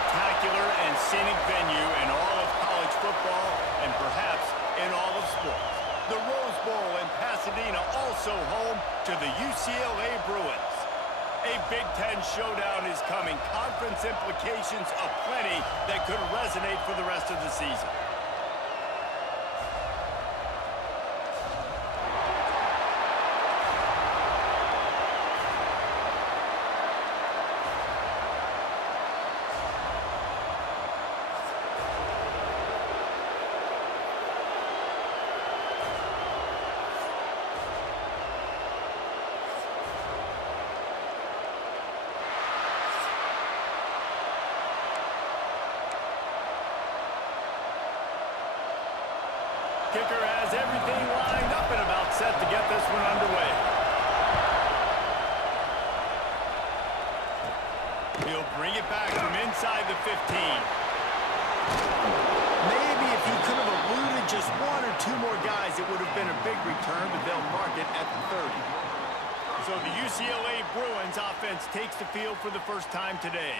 spectacular and scenic venue in all of college football and perhaps in all of sports. The Rose Bowl in Pasadena, also home to the UCLA Bruins. A Big Ten showdown is coming. Conference implications aplenty that could resonate for the rest of the season. Kicker has everything lined up and about set to get this one underway. He'll bring it back from inside the 15. Maybe if he could have eluded just one or two more guys, it would have been a big return, but they'll mark it at the 30. So the UCLA Bruins offense takes the field for the first time today.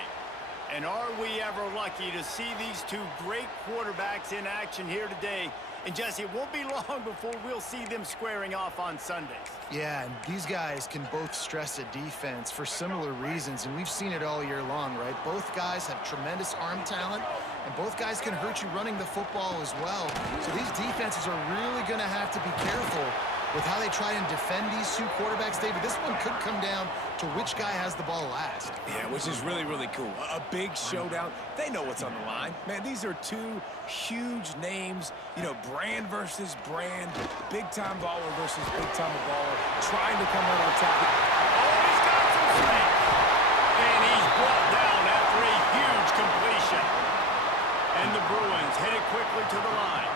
And are we ever lucky to see these two great quarterbacks in action here today? And Jesse, it won't be long before we'll see them squaring off on Sundays. Yeah, and these guys can both stress a defense for similar reasons, and we've seen it all year long, right? Both guys have tremendous arm talent, and both guys can hurt you running the football as well. So these defenses are really going to have to be careful with how they try and defend these two quarterbacks, David. This one could come down to which guy has the ball last. Yeah, which is really, really cool. A big showdown. They know what's on the line. Man, these are two huge names. You know, brand versus brand. Big-time baller versus big-time baller. Trying to come out on top. Oh, he's got some space. And he's brought down after a huge completion. And the Bruins hit it quickly to the line.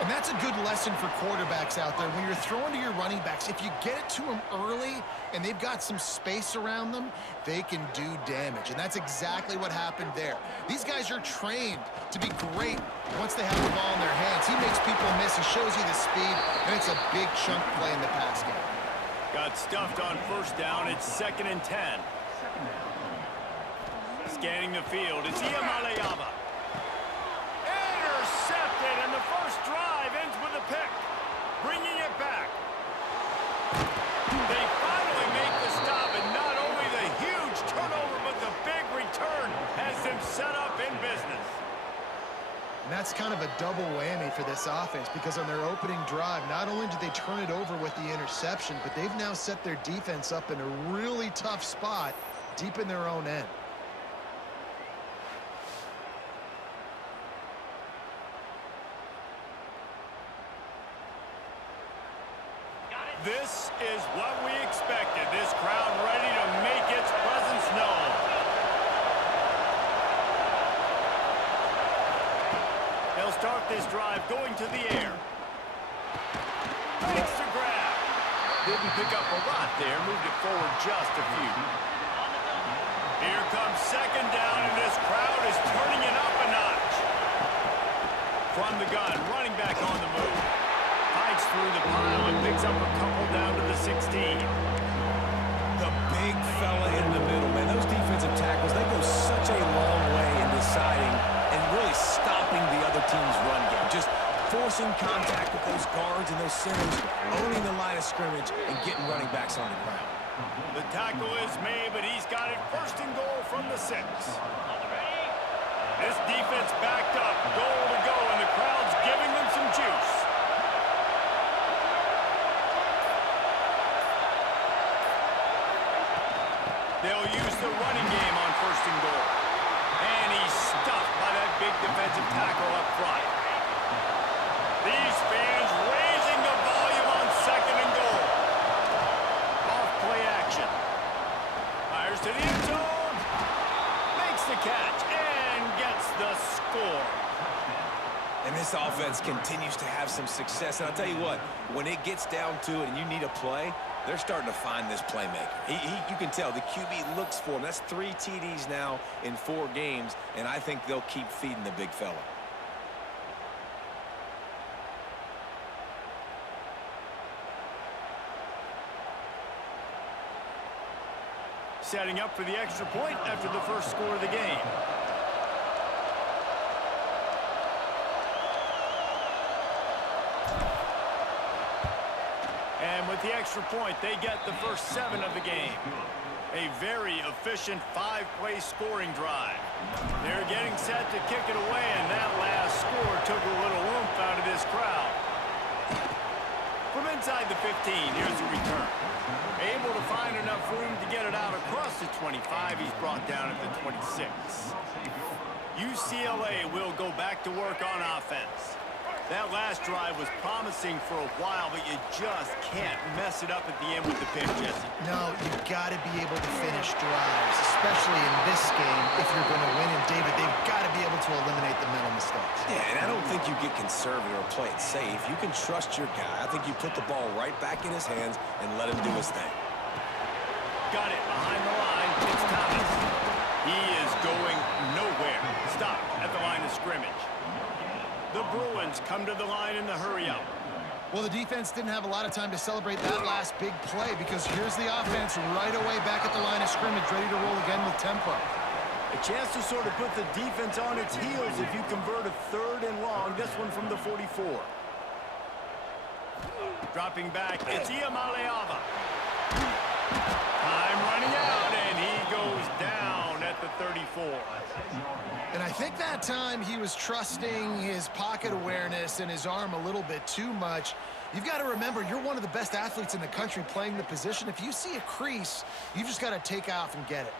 And that's a good lesson for quarterbacks out there. When you're throwing to your running backs, if you get it to them early and they've got some space around them, they can do damage. And that's exactly what happened there. These guys are trained to be great once they have the ball in their hands. He makes people miss. He shows you the speed, and it's a big chunk play in the pass game. Got stuffed on first down. It's 2nd and 10. Scanning the field. It's Iamaleava. Intercepted, and the first drive ends with a pick. Bringing it back. They finally make the stop, and not only the huge turnover, but the big return has them set up in business. And that's kind of a double whammy for this offense, because on their opening drive, not only did they turn it over with the interception, but they've now set their defense up in a really tough spot deep in their own end. This is what we expected. This crowd ready to make its presence known. They'll start this drive going to the air. Makes the grab. Didn't pick up a lot there. Moved it forward just a few. Here comes 2nd down, and this crowd is turning it up a notch. From the gun, running back on the move. Fights through the pile and picks up a couple down to the 16. The big fella in the middle, man. Those defensive tackles, they go such a long way in deciding and really stopping the other team's run game. Just forcing contact with those guards and those centers, owning the line of scrimmage, and getting running backs on the ground. The tackle is made, but he's got it 1st and goal from the 6. This defense backed up, goal to go, and the crowd's giving them some juice. They'll use the running game on 1st and goal. And he's stuffed by that big defensive tackle up front. These fans raising the volume on 2nd and goal. Off play action. Fires to the end zone. Makes the catch and gets the score. And this offense continues to have some success. And I'll tell you what, when it gets down to it and you need a play, they're starting to find this playmaker. You can tell the QB looks for him. That's 3 TDs now in 4 games, and I think they'll keep feeding the big fella. Setting up for the extra point after the first score of the game. And with the extra point, they get the first 7 of the game. A very efficient 5-play scoring drive. They're getting set to kick it away, and that last score took a little oomph out of this crowd. From inside the 15, here's the return. Able to find enough room to get it out across the 25. He's brought down at the 26. UCLA will go back to work on offense. That last drive was promising for a while, but you just can't mess it up at the end with the pick, Jesse. No, you've got to be able to finish drives, especially in this game if you're going to win. And, David, they've got to be able to eliminate the mental mistakes. Yeah, and I don't think you get conservative or play it safe. You can trust your guy. I think you put the ball right back in his hands and let him do his thing. Got it behind the line. It's Thomas. He is going nowhere. Stop at the line of scrimmage. The Bruins come to the line in the hurry-up. Well, the defense didn't have a lot of time to celebrate that last big play because here's the offense right away back at the line of scrimmage, ready to roll again with tempo. A chance to sort of put the defense on its heels if you convert a 3rd and long. This one from the 44. Dropping back, it's Iamaleava. Time running out, and he goes down at the 34. And I think that time he was trusting his pocket awareness and his arm a little bit too much. You've got to remember, you're one of the best athletes in the country playing the position. If you see a crease, you've just got to take off and get it.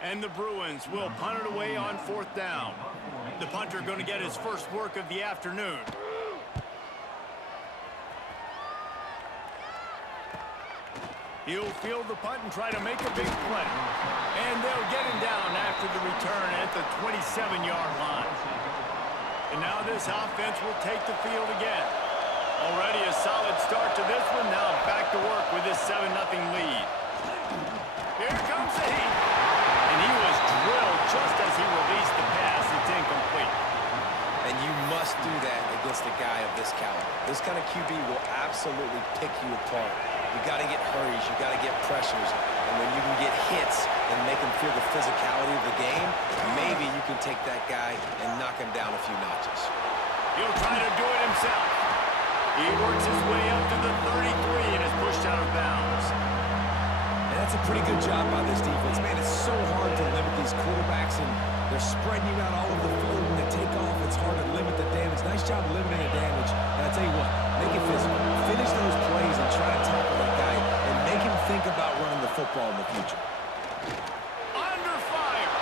And the Bruins will punt it away on 4th down. The punter going to get his first work of the afternoon. He'll field the punt and try to make a big play. And they'll get him down after the return at the 27-yard line. And now this offense will take the field again. Already a solid start to this one. Now back to work with this 7-0 lead. Here comes the heat. And he was drilled just as he released the pass. It's incomplete. And you must do that against a guy of this caliber. This kind of QB will absolutely pick you apart. You got to get hurries. You got to get pressures. And when you can get hits and make him feel the physicality of the game, maybe you can take that guy and knock him down a few notches. He'll try to do it himself. He works his way up to the 33 and is pushed out of bounds. That's a pretty good job by this defense. Man, it's so hard to limit these quarterbacks, and they're spreading you out all over the field. When they take off, it's hard to limit the damage. Nice job limiting the damage. And I tell you what, make it physical. Finish those plays and try to tackle that guy and make him think about running the football in the future. Under fire.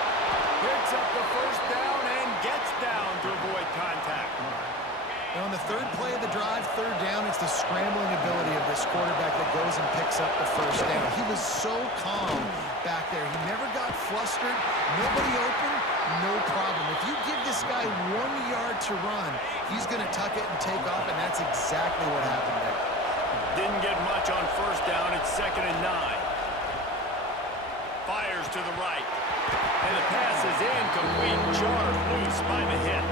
Picks up the first down and gets down to avoid contact. And on the 3rd play of the drive, 3rd down, it's the scrambling ability of this quarterback that goes and picks up the first down. He was so calm back there. He never got flustered. Nobody open, no problem. If you give this guy 1 yard to run, he's going to tuck it and take off, and that's exactly what happened there. Didn't get much on 1st down. It's 2nd and 9. Fires to the right. And the pass is incomplete. Jarred loose by the hit.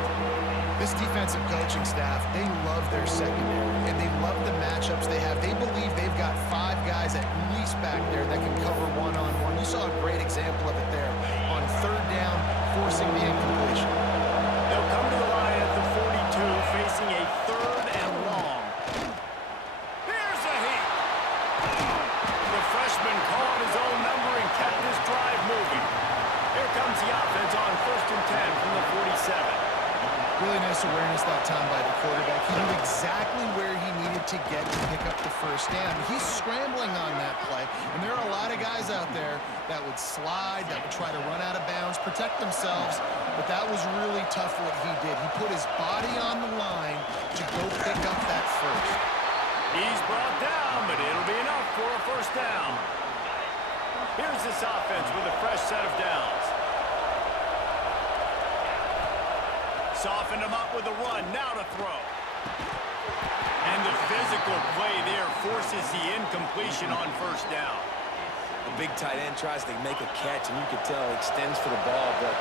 This defensive coaching staff, they love their secondary, and they love the matchups they have. They believe they've got 5 guys at least back there that can cover one-on-one. You saw a great example of it there on 3rd down, forcing the incompletion. They'll come to the line at the 42, facing a 3rd and long. Here's a heat. The freshman called his own number and kept his drive moving. Here comes the offense on 1st and 10 from the 47. Really nice awareness that time by the quarterback. He knew exactly where he needed to get to pick up the first down. He's scrambling on that play, and there are a lot of guys out there that would slide, that would try to run out of bounds, protect themselves, but that was really tough what he did. He put his body on the line to go pick up that first. He's brought down, but it'll be enough for a first down. Here's this offense with a fresh set of downs. Softened him up with a run, now to throw. And the physical play there forces the incompletion on 1st down. The big tight end tries to make a catch, and you can tell he extends for the ball, but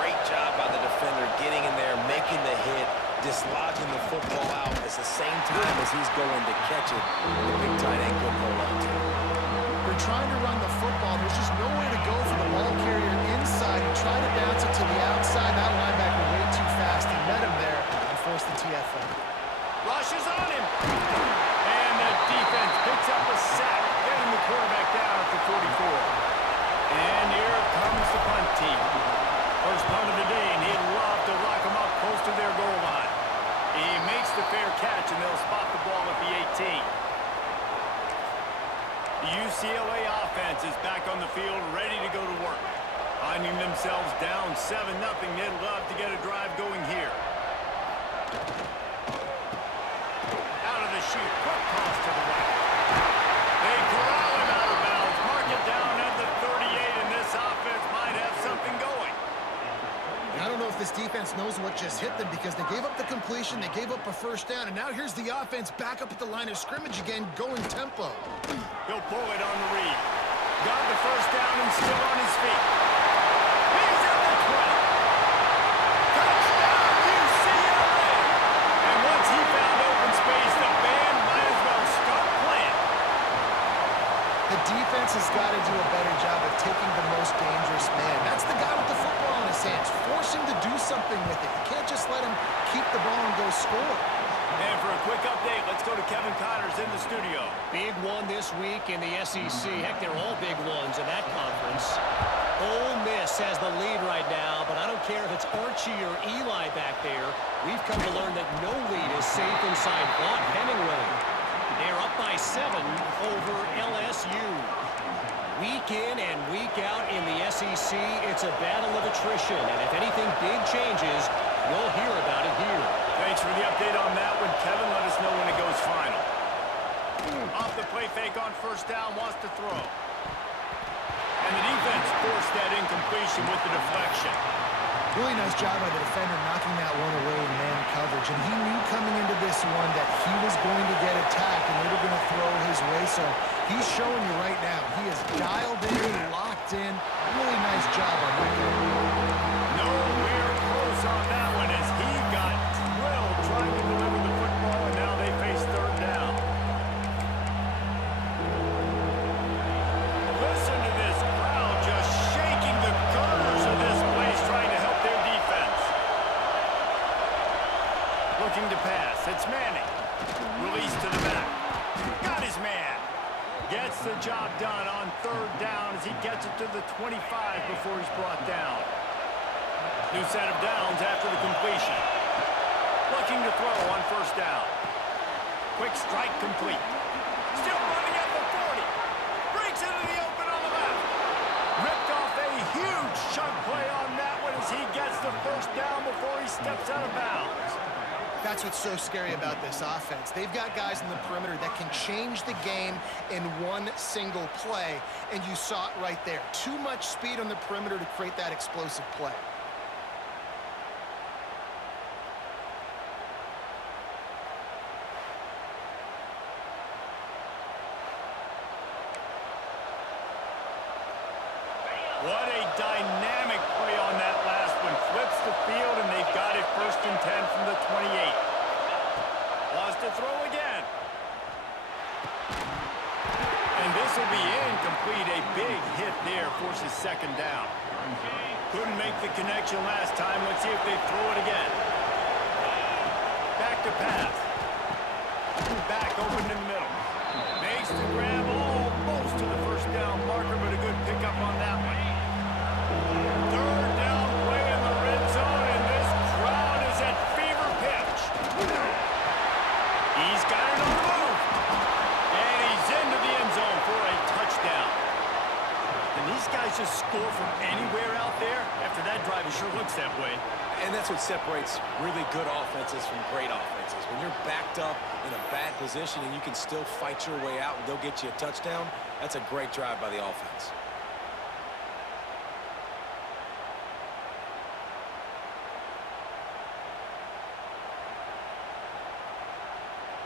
great job by the defender getting in there, making the hit, dislodging the football out at the same time as he's going to catch it. The big tight end couldn't hold on to it. They're trying to run the football. There's just nowhere to go for the ball carrier inside. He tried to bounce it to the outside. That linebacker way too fast. He met him there and forced the TFL. Rushes on him. And the defense picks up a sack, getting the quarterback down at the 44. And here comes the punt team. First punt of the day, and he'd love to lock them up close to their goal line. He makes the fair catch, and they'll spot the ball at the 18. The UCLA offense is back on the field, ready to go to work. Finding themselves down 7-0, they'd love to get a drive going here. Out of the chute, quick toss to the right. They corral him out of bounds, mark it down at the 38, and this offense might have something going. I don't know if this defense knows what just hit them because they gave up the completion, they gave up a first down, and now here's the offense back up at the line of scrimmage again, going tempo. He'll pull it on the read. Got the first down and still on his feet. He's at the 20. Touchdown, UCLA! And once he found open space, the band might as well start playing. The defense has got to do a better job of taking the most dangerous man. That's the guy with the football in his hands. Force him to do something with it. You can't just let him keep the ball and go score. And for a quick update, let's go to Kevin Connors in the studio. Big one this week in the SEC. Heck, they're all big ones in that conference. Ole Miss has the lead right now, but I don't care if it's Archie or Eli back there. We've come to learn that no lead is safe inside Vaught Hemingway. They're up by 7 over LSU. Week in and week out in the SEC, it's a battle of attrition. And if anything big changes, you'll hear about it here. Thanks for the update on that one, Kevin. Let us know when it goes final. Off the play fake on first down, wants to throw. And the defense forced that incompletion with the deflection. Really nice job by the defender knocking that one away in man coverage. And he knew coming into this one that he was going to get attacked and they were going to throw his way. So he's showing you right now. He is dialed in, locked in. Really nice job on that guy. Nowhere close on that one as he got drilled trying to deliver the football, and now they face third down. Listen to this crowd just shaking the gutters of this place trying to help their defense. Looking to pass. It's Manning. Release to the back. Got his man. Gets the job done on third down as he gets it to the 25 before he's brought down. New set of downs after the completion. Looking to throw on first down. Quick strike complete. Still running at the 40. Breaks into the open on the left. Ripped off a huge chunk play on that one as he gets the first down before he steps out of bounds. That's what's so scary about this offense. They've got guys in the perimeter that can change the game in one single play, and you saw it right there. Too much speed on the perimeter to create that explosive play. What a dynamic play on that last one. Flips the field, and they've got it 1st and 10 from the 28. Wants to throw again. And this will be incomplete. A big hit there forces second down. Couldn't make the connection last time. Let's see if they throw it again. Back to pass. Back open in the middle. Makes the grab almost to the first down marker, but a good pickup on that one. Third down play in the red zone, and this crowd is at fever pitch. He's got it on the move. And he's into the end zone for a touchdown. And these guys just score from anywhere out there. After that drive, it sure looks that way. And that's what separates really good offenses from great offenses. When you're backed up in a bad position and you can still fight your way out and they'll get you a touchdown, that's a great drive by the offense.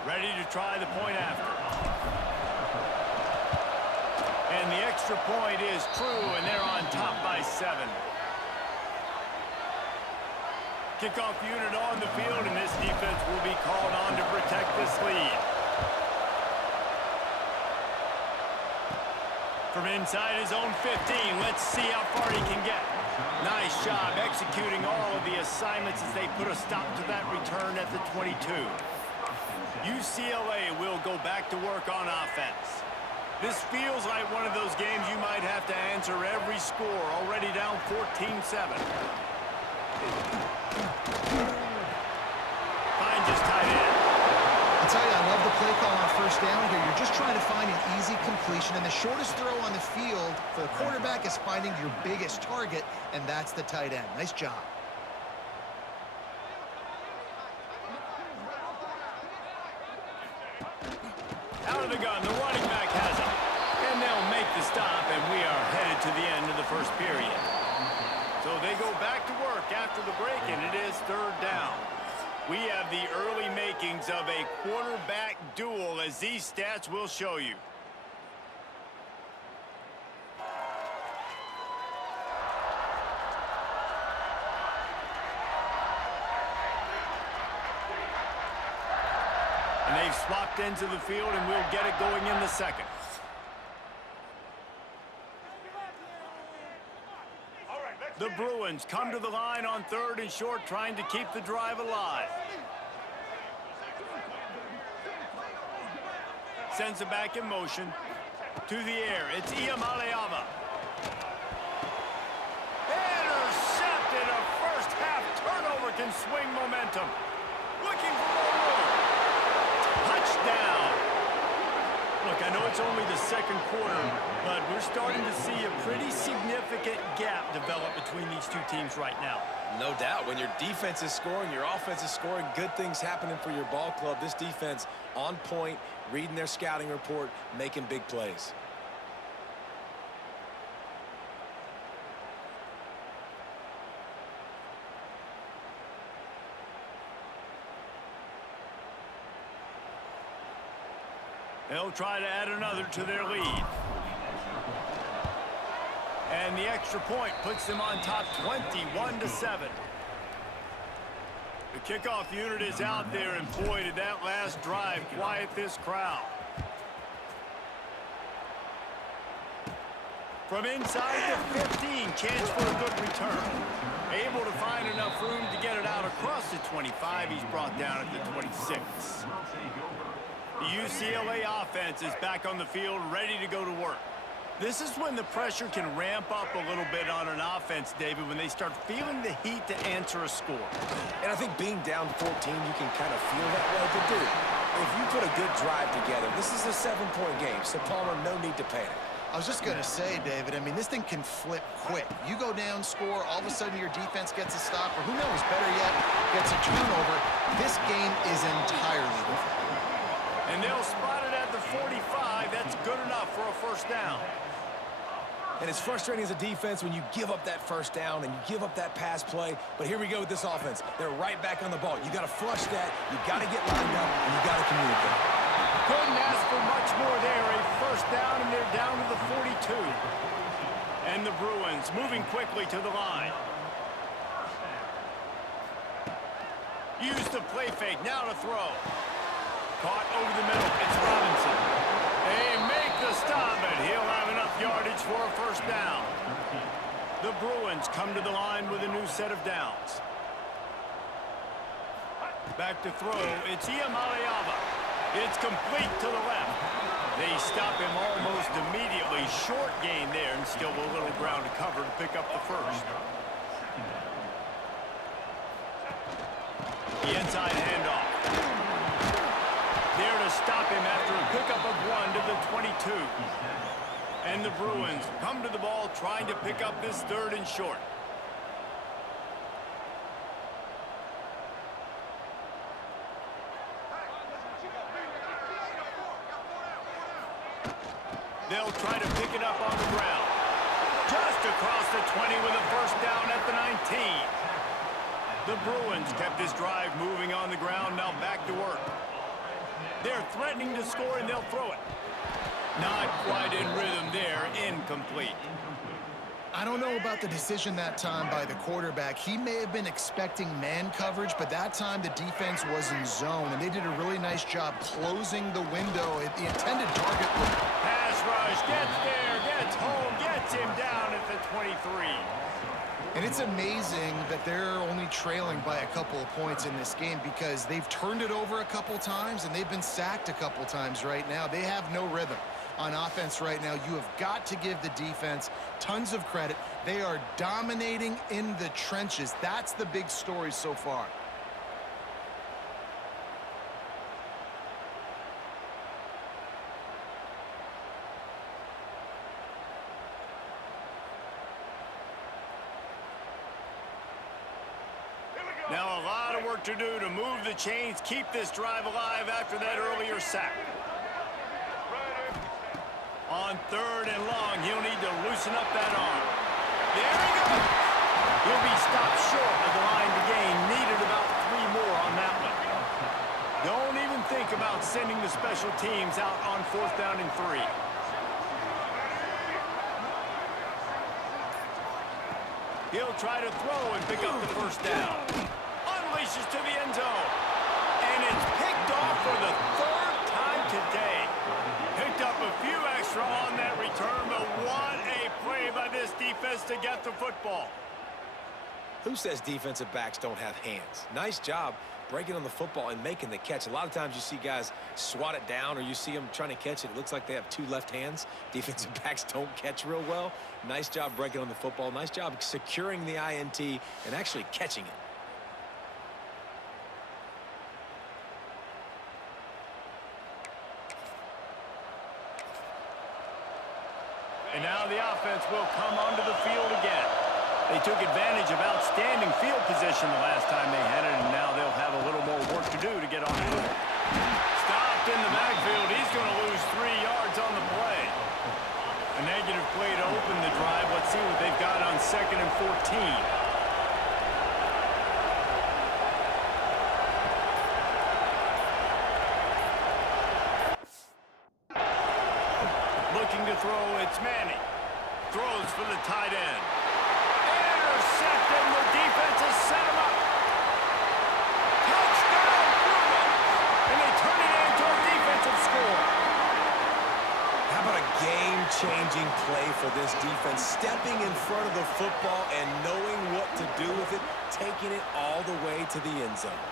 Ready to try the point after. And the extra point is true, and they're on top by 7. Kickoff unit on the field, and this defense will be called on to protect this lead. From inside his own 15, let's see how far he can get. Nice job executing all of the assignments as they put a stop to that return at the 22. UCLA will go back to work on offense. This feels like one of those games you might have to answer every score, already down 14-7. Fine, just tight end. I'll tell you, I love the play call on first down here. You're just trying to find an easy completion, and the shortest throw on the field for the quarterback is finding your biggest target, and that's the tight end. Nice job. Out of the gun, the running back has it. And they'll make the stop, and we are headed to the end of the first period. So they go back to work after the break, and it is third down. We have the early makings of a quarterback duel, as these stats will show you. And they've swapped ends of the field, and we'll get it going in the second. The Bruins come to the line on third and short, trying to keep the drive alive. Sends it back in motion. To the air, it's Iamaleava. Intercepted. A first half turnover can swing momentum. Looking for more room. Touchdown. Look, I know it's only the second quarter, but we're starting to see a pretty significant gap develop between these two teams right now. No doubt. When your defense is scoring, your offense is scoring, good things happening for your ball club. This defense on point, reading their scouting report, making big plays. They'll try to add another to their lead. And the extra point puts them on top 21-7. The kickoff unit is out there, and boy, did that last drive quiet this crowd. From inside the 15, chance for a good return. Able to find enough room to get it out across the 25. He's brought down at the 26. The UCLA offense is back on the field, ready to go to work. This is when the pressure can ramp up a little bit on an offense, David, when they start feeling the heat to answer a score. And I think being down 14, you can kind of feel that way. But, dude, if you put a good drive together, this is a 7-point game, so Palmer, no need to panic. I was just going to say, David, I mean, this thing can flip quick. You go down, score, all of a sudden your defense gets a stop, or who knows, better yet, gets a turnover. This game is entirely different. And they'll spot it at the 45. That's good enough for a first down. And it's frustrating as a defense when you give up that first down and you give up that pass play. But here we go with this offense. They're right back on the ball. You got to flush that. You got to get lined up, and you got to communicate. Couldn't ask for much more there. A first down, and they're down to the 42. And the Bruins moving quickly to the line. Use the play fake. Now to throw. Caught over the middle. It's Robinson. They make the stop, and he'll have enough yardage for a first down. The Bruins come to the line with a new set of downs. Back to throw. It's Iamaleava. It's complete to the left. They stop him almost immediately. Short gain there, and still a little ground to cover to pick up the first. The inside handoff. There to stop him after a pickup of 1 to the 22. And the Bruins come to the ball trying to pick up this third and short. They'll try to pick it up on the ground. Just across the 20 with a first down at the 19. The Bruins kept this drive moving on the ground, now back to work. They're threatening to score, and they'll throw it. Not quite in rhythm there, incomplete. I don't know about the decision that time by the quarterback. He may have been expecting man coverage, but that time the defense was in zone, and they did a really nice job closing the window at the intended target. Pass rush, gets there, gets home, gets him down at the 23. And it's amazing that they're only trailing by a couple of points in this game because they've turned it over a couple times and they've been sacked a couple times right now. They have no rhythm on offense right now. You have got to give the defense tons of credit. They are dominating in the trenches. That's the big story so far. Now a lot of work to do to move the chains, keep this drive alive after that earlier sack. On 3rd and long, he'll need to loosen up that arm. There he goes. He'll be stopped short of the line to gain. Needed about 3 more on that one. Don't even think about sending the special teams out on 4th down and 3. He'll try to throw and pick up the 1st down. Unleashes to the end zone. And it's picked off for the 3rd time today. Picked up a few extra on that return, but what a play by this defense to get the football. Who says defensive backs don't have hands? Nice job breaking on the football and making the catch. A lot of times you see guys swat it down or you see them trying to catch it. It looks like they have 2 left hands. Defensive backs don't catch real well. Nice job breaking on the football. Nice job securing the INT and actually catching it. And now the offense will come onto the field again. They took advantage of outstanding field position the last time they had it, and now they'll have a little more work to do to get on the move. Stopped in the backfield. He's going to lose 3 yards on the play. A negative play to open the drive. Let's see what they've got on 2nd and 14. Looking to throw, it's Manning. Throws for the tight end. Intercepted, the defense has set him up. Touchdown, Brewers! And they turn it into a defensive score. How about a game-changing play for this defense? Stepping in front of the football and knowing what to do with it, taking it all the way to the end zone.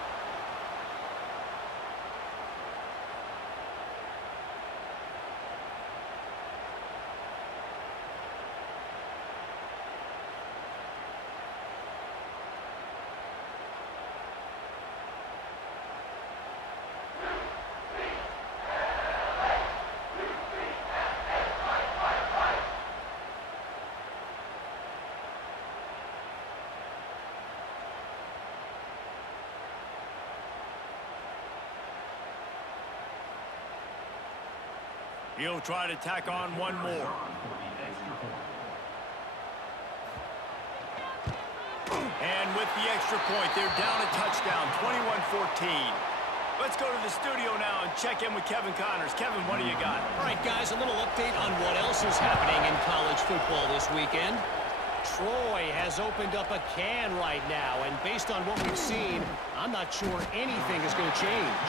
He'll try to tack on one more. And with the extra point, they're down a touchdown, 21-14. Let's go to the studio now and check in with Kevin Connors. Kevin, what do you got? All right, guys, a little update on what else is happening in college football this weekend. Troy has opened up a can right now, and based on what we've seen, I'm not sure anything is going to change.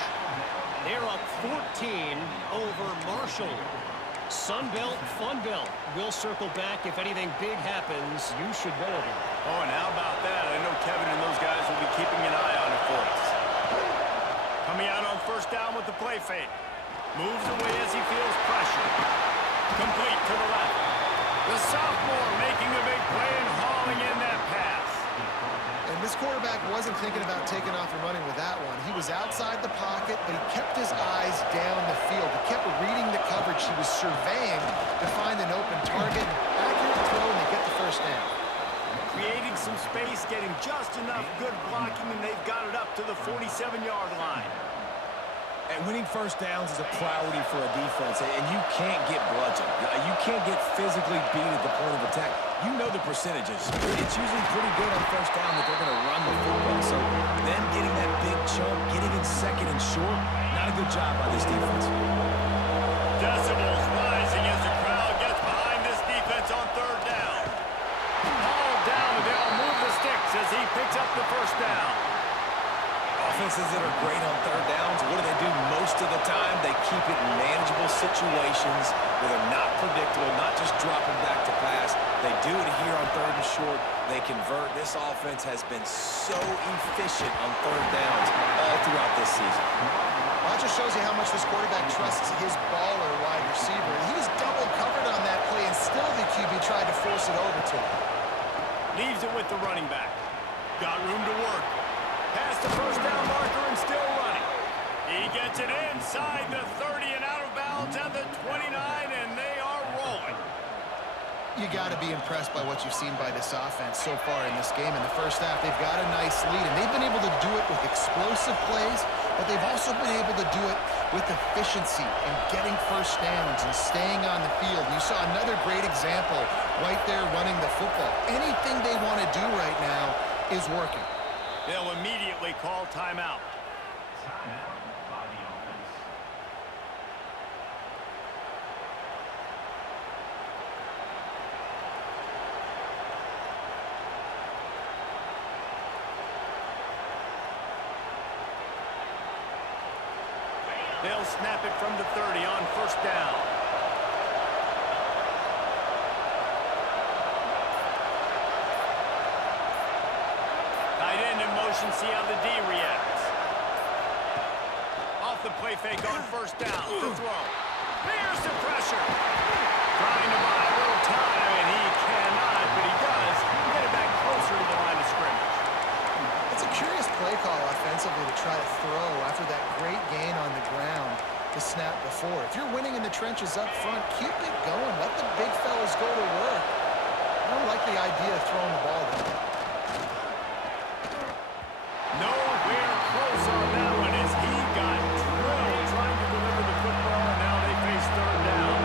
They're up 14 over Marshall. Sunbelt, Funbelt. We'll circle back. If anything big happens, you should know it. Oh, and how about that? I know Kevin and those guys will be keeping an eye on it for us. Coming out on 1st down with the play fake. Moves away as he feels pressure. Complete to the left. The sophomore making a big play and hauling in that pass. And this quarterback wasn't thinking about taking off and running with that one. He was outside the pocket, but he kept his eyes down the field. He kept reading the coverage. He was surveying to find an open target. Accurate throw, and they get the 1st down. Creating some space, getting just enough good blocking, and they've got it up to the 47-yard line. And winning 1st downs is a priority for a defense, and you can't get bludgeoned. You can't get physically beat at the point of attack. You know the percentages. It's usually pretty good on 1st down that they're going to run the football. So them getting that big chunk, getting in 2nd and short, not a good job by this defense. Decibels rising as the crowd gets behind this defense on 3rd down. situations where they're not predictable, not just dropping back to pass. They do it here on 3rd and short. They convert. This offense has been so efficient on 3rd downs all throughout this season. Well, that just shows you how much this quarterback trusts his baller wide receiver. He was double covered on that play, and still the QB tried to force it over to him. Leaves it with the running back. Got room to work. Past the first down marker and still running. He gets it inside the 30 and out of bounds at the 29, and they are rolling. You got to be impressed by what you've seen by this offense so far in this game. In the first half, they've got a nice lead, and they've been able to do it with explosive plays, but they've also been able to do it with efficiency and getting first downs and staying on the field. You saw another great example right there running the football. Anything they want to do right now is working. They'll immediately call timeout. They'll snap it from the 30 on first down. Tight end in motion, see how the D reacts. Off the play fake on first down. The throw. Here's the pressure. Trying to buy a little time, and he cannot, but he does. Get it back closer to the line of scrimmage. It's a curious play call offensively to try to throw after that great gain on the ground the snap before. If you're winning in the trenches up front, keep it going. Let the big fellas go to work. I don't like the idea of throwing the ball there. Nowhere close on that one as he got drilled trying to deliver the football, and now they face 3rd down.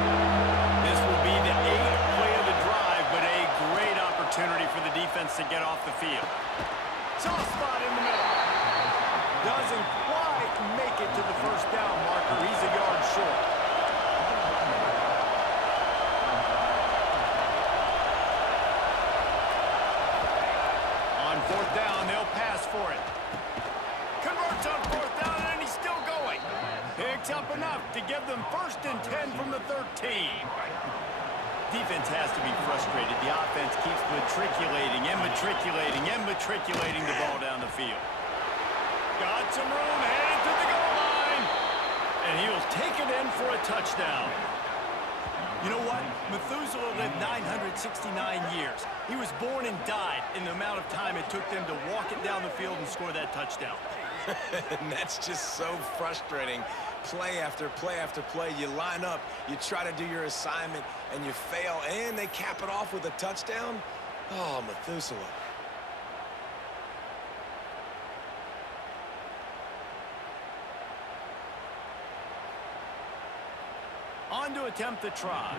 This will be the 8th play of the drive, but a great opportunity for the defense to get off the field. Soft spot in the middle. Doesn't quite make it to the first down marker. He's a yard short. On 4th down, they'll pass for it. Converts on 4th down, and he's still going. Picks up enough to give them 1st and 10 from the 13. Defense has to be frustrated. The offense keeps matriculating the ball down the field. Got some room, headed to the goal line. And he'll take it in for a touchdown. You know what? Methuselah lived 969 years. He was born and died in the amount of time it took them to walk it down the field and score that touchdown. And that's just so frustrating. Play after play after play. You line up, you try to do your assignment, and you fail, and they cap it off with a touchdown? Oh, Methuselah. On to attempt the try.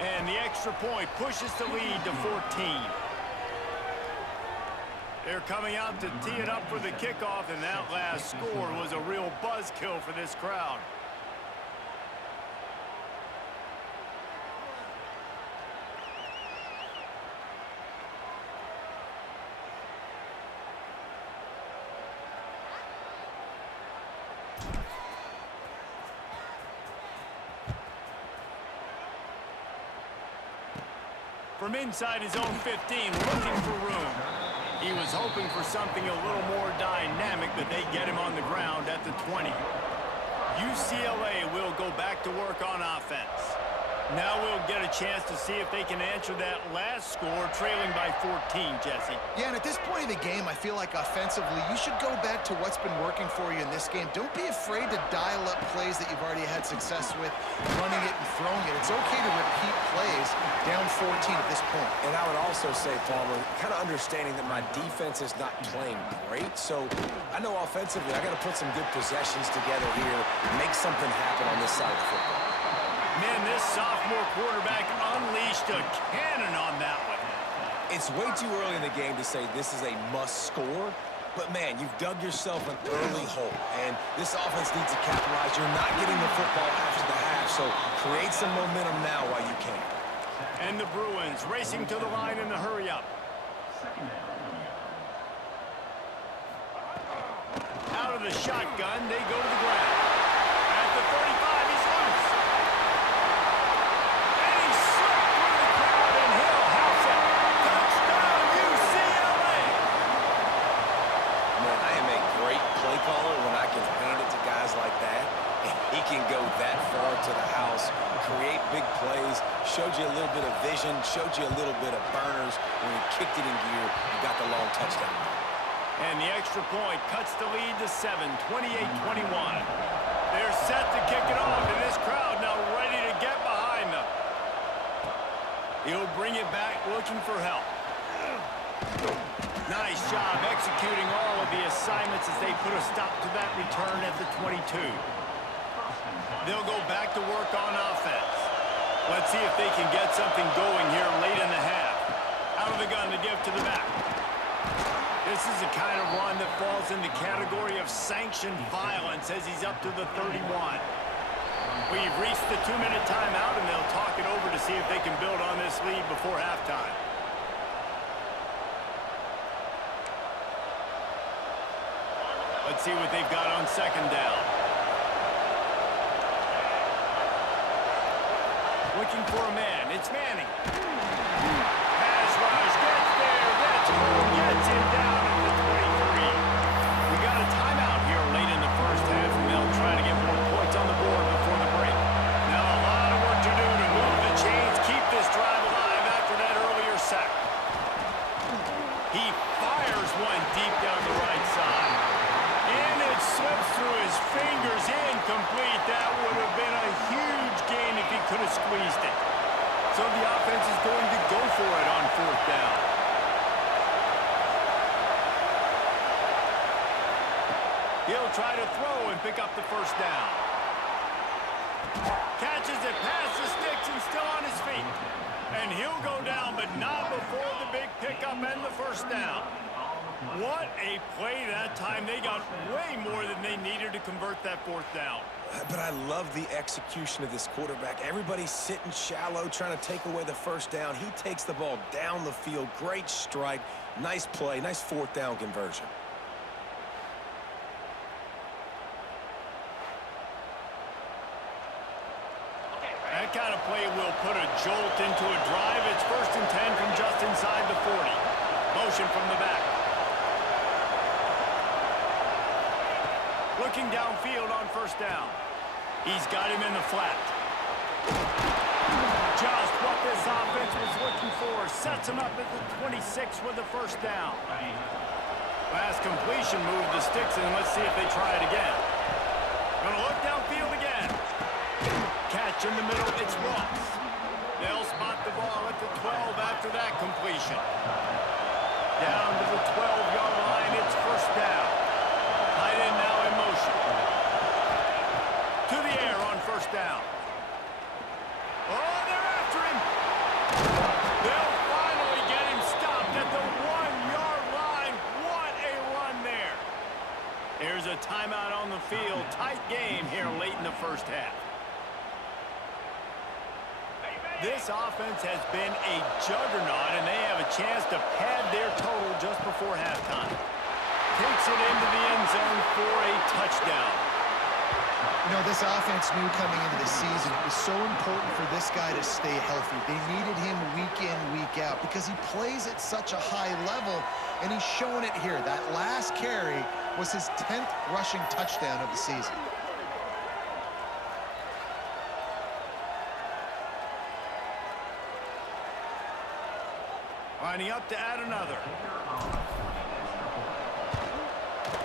And the extra point pushes the lead to 14. They're coming out to tee it up for the kickoff, and that last score was a real buzzkill for this crowd. From inside his own 15, looking for room. He was hoping for something a little more dynamic, but they get him on the ground at the 20. UCLA will go back to work on offense. Now we'll get a chance to see if they can answer that last score, trailing by 14, Jesse. Yeah, and at this point of the game, I feel like offensively, you should go back to what's been working for you in this game. Don't be afraid to dial up plays that you've already had success with, running it and throwing it. It's okay to repeat plays down 14 at this point. And I would also say, Palmer, kind of understanding that my defense is not playing great, so I know offensively I got to put some good possessions together here, make something happen on this side of the football. Man, this sophomore quarterback unleashed a cannon on that one. It's way too early in the game to say this is a must score, but man, you've dug yourself an early hole, and this offense needs to capitalize. You're not getting the football after the half, so create some momentum now while you can. And the Bruins racing to the line in the hurry-up. Second down. of the shotgun. They go to the ground. At the 35, he's loose. And he slipped through the crowd, and he'll house it. Touchdown, UCLA! Man, I am a great play caller when I can hand it to guys like that. And he can go that far to the house, create big plays, showed you a little bit of vision, showed you a little bit of burners. When he kicked it in gear, he got the long touchdown. And the extra point cuts the lead to 7, 28-21. They're set to kick it off, and this crowd now ready to get behind them. He'll bring it back looking for help. Nice job executing all of the assignments as they put a stop to that return at the 22. They'll go back to work on offense. Let's see if they can get something going here late in the half. Out of the gun to give to the back. This is the kind of run that falls in the category of sanctioned violence as he's up to the 31. We've reached the 2-minute timeout, and they'll talk it over to see if they can build on this lead before halftime. Let's see what they've got on second down. Looking for a man. It's Manning. Pass rush. Gets there. Gets home. Gets him down at the 23. We got a timeout here late in the first half, and they'll try to get more points on the board before the break. Now a lot of work to do to move the chains, keep this drive alive after that earlier sack. He fires one deep down the right side. And it slips through his fingers, incomplete. That would have been a huge gain if he could have squeezed it. So the offense is going to go for it on fourth down. He'll try to throw and pick up the first down. Catches it past the sticks and still on his feet. And he'll go down, but not before the big pickup and the first down. What a play that time. They got way more than they needed to convert that fourth down. But I love the execution of this quarterback. Everybody's sitting shallow, trying to take away the first down. He takes the ball down the field. Great strike. Nice play. Nice fourth down conversion. That kind of play will put a jolt into a drive. It's 1st and 10 from just inside the 40. Motion from the back. Looking downfield on first down. He's got him in the flat. Just what this offense was looking for. Sets him up at the 26 with the first down. Last completion moved the sticks, and let's see if they try it again. Gonna look downfield again. Catch in the middle, it's Ross. They'll spot the ball at the 12 after that completion. Down to the 12-yard line, it's first down. Tight end now in motion. To the air on first down. Oh, they're after him. They'll finally get him stopped at the 1-yard line. What a run there. There's a timeout on the field. Tight game here late in the first half. This offense has been a juggernaut, and they have a chance to pad their total just before halftime. Takes it into the end zone for a touchdown. You know, this offense knew coming into the season it was so important for this guy to stay healthy. They needed him week in, week out because he plays at such a high level, and he's showing it here. That last carry was his 10th rushing touchdown of the season. Lining up to add another.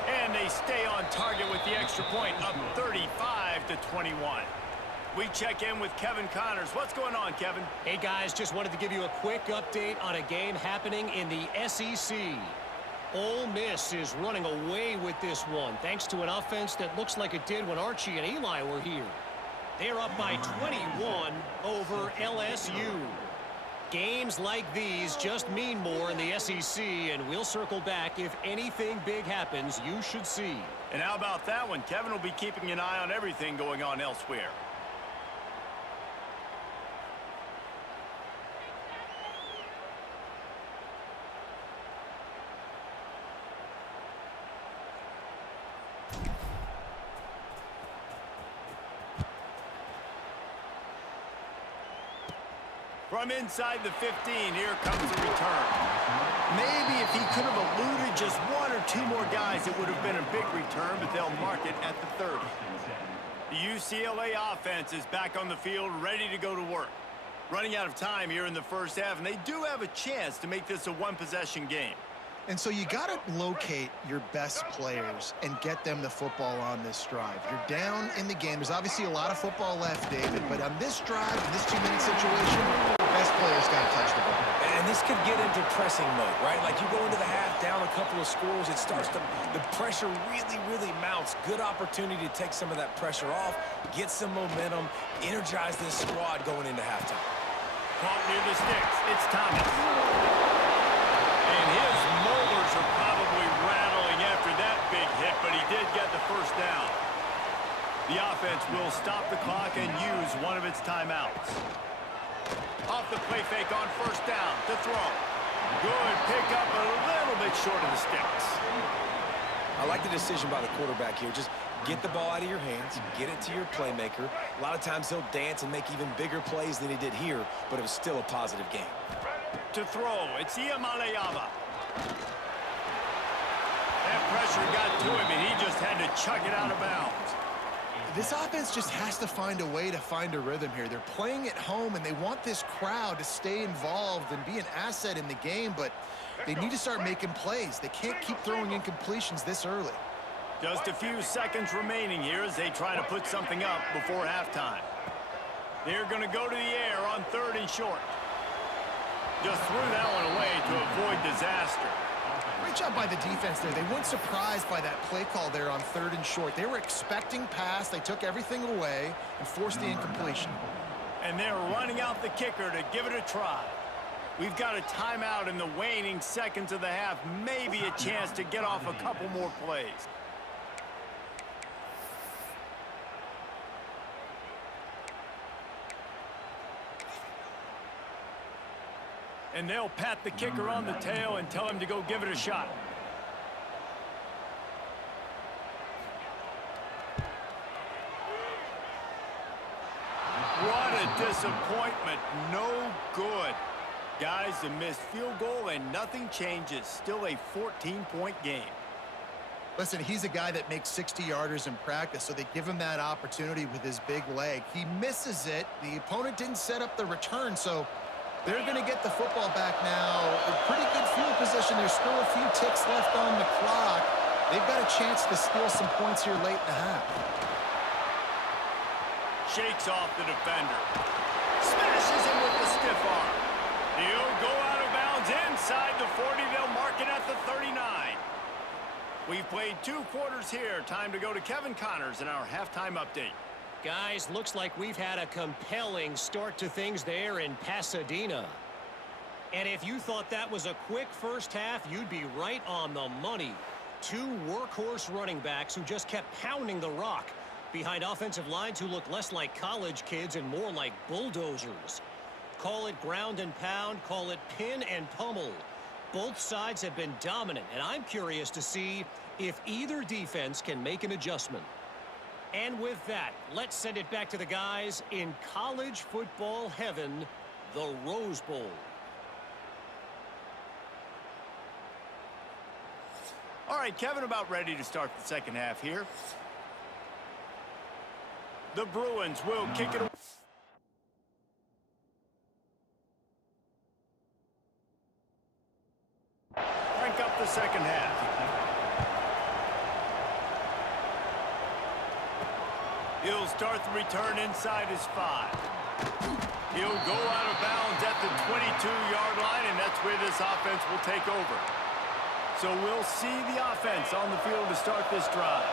And they stay on target with the extra point, up 35-21. We check in with Kevin Connors. What's going on, Kevin? Hey, guys, just wanted to give you a quick update on a game happening in the SEC. Ole Miss is running away with this one, thanks to an offense that looks like it did when Archie and Eli were here. They're up by 21 over LSU. Games like these just mean more in the SEC, and we'll circle back if anything big happens you should see. And how about that one? Kevin will be keeping an eye on everything going on elsewhere. From inside the 15, here comes the return. Maybe if he could have eluded just one or two more guys, it would have been a big return, but they'll mark it at the 30. The UCLA offense is back on the field, ready to go to work. Running out of time here in the first half, and they do have a chance to make this a one-possession game. And so you got to locate your best players and get them the football on this drive. You're down in the game. There's obviously a lot of football left, David, but on this drive, in this 2-minute situation, best players got to touch the ball. And this could get into pressing mode, right? Like you go into the half, down a couple of scores, it starts to, the pressure really mounts. Good opportunity to take some of that pressure off, get some momentum, energize this squad going into halftime. Caught near the sticks. It's Thomas. And his molars are probably rattling after that big hit, but he did get the first down. The offense will stop the clock and use one of its timeouts. Off the play fake on first down to throw. Good pickup, a little bit short of the sticks. I like the decision by the quarterback here. Just get the ball out of your hands, get it to your playmaker. A lot of times he'll dance and make even bigger plays than he did here, but it was still a positive game. To throw, it's Iamaleava. That pressure got to him, and he just had to chuck it out of bounds. This offense just has to find a way to find a rhythm here. They're playing at home, and they want this crowd to stay involved and be an asset in the game, but they need to start making plays. They can't keep throwing incompletions this early. Just a few seconds remaining here as they try to put something up before halftime. They're going to go to the air on 3rd and short. Just threw that one away to avoid disaster. Great job by the defense there. They weren't surprised by that play call there on 3rd and short. They were expecting pass. They took everything away and forced the incompletion. And they're running out the kicker to give it a try. We've got a timeout in the waning seconds of the half. Maybe a chance to get off a couple more plays. And they'll pat the kicker on the tail and tell him to go give it a shot. What a disappointment. No good. Guys, a missed field goal and nothing changes. Still a 14-point game. Listen, he's a guy that makes 60-yarders in practice, so they give him that opportunity with his big leg. He misses it. The opponent didn't set up the return, so they're going to get the football back now. A pretty good field position. There's still a few ticks left on the clock. They've got a chance to steal some points here late in the half. Shakes off the defender. Smashes him with the stiff arm. He'll go out of bounds inside the 40. They'll mark it at the 39. We've played 2 quarters here. Time to go to Kevin Connors in our halftime update. Guys, looks like we've had a compelling start to things there in Pasadena. And if you thought that was a quick first half, you'd be right on the money. 2 workhorse running backs who just kept pounding the rock behind offensive lines who look less like college kids and more like bulldozers. Call it ground and pound, call it pin and pummel. Both sides have been dominant, and I'm curious to see if either defense can make an adjustment. And with that, let's send it back to the guys in college football heaven, the Rose Bowl. All right, Kevin, about ready to start the second half here. The Bruins will kick it away. Crank up the second half. He'll start the return inside his 5. He'll go out of bounds at the 22-yard line, and that's where this offense will take over. So we'll see the offense on the field to start this drive.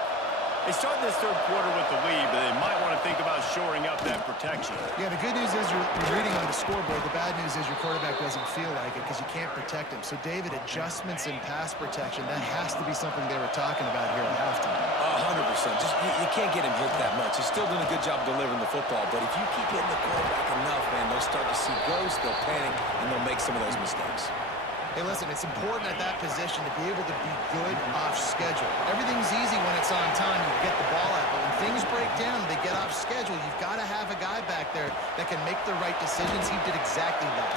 They start this third quarter with the lead, but they might want to think about shoring up that protection. Yeah, the good news is you're reading on the scoreboard. The bad news is your quarterback doesn't feel like it because you can't protect him. So, David, adjustments in pass protection, that has to be something they were talking about here at halftime. 100%. Just you can't get him hit that much. He's still doing a good job delivering the football, but if you keep hitting the quarterback enough, man, they'll start to see ghosts, they'll panic, and they'll make some of those mistakes. Hey, listen, it's important at that position to be able to be good off schedule. Everything's easy when it's on time and you get the ball out, but when things break down and they get off schedule, you've got to have a guy back there that can make the right decisions. He did exactly that.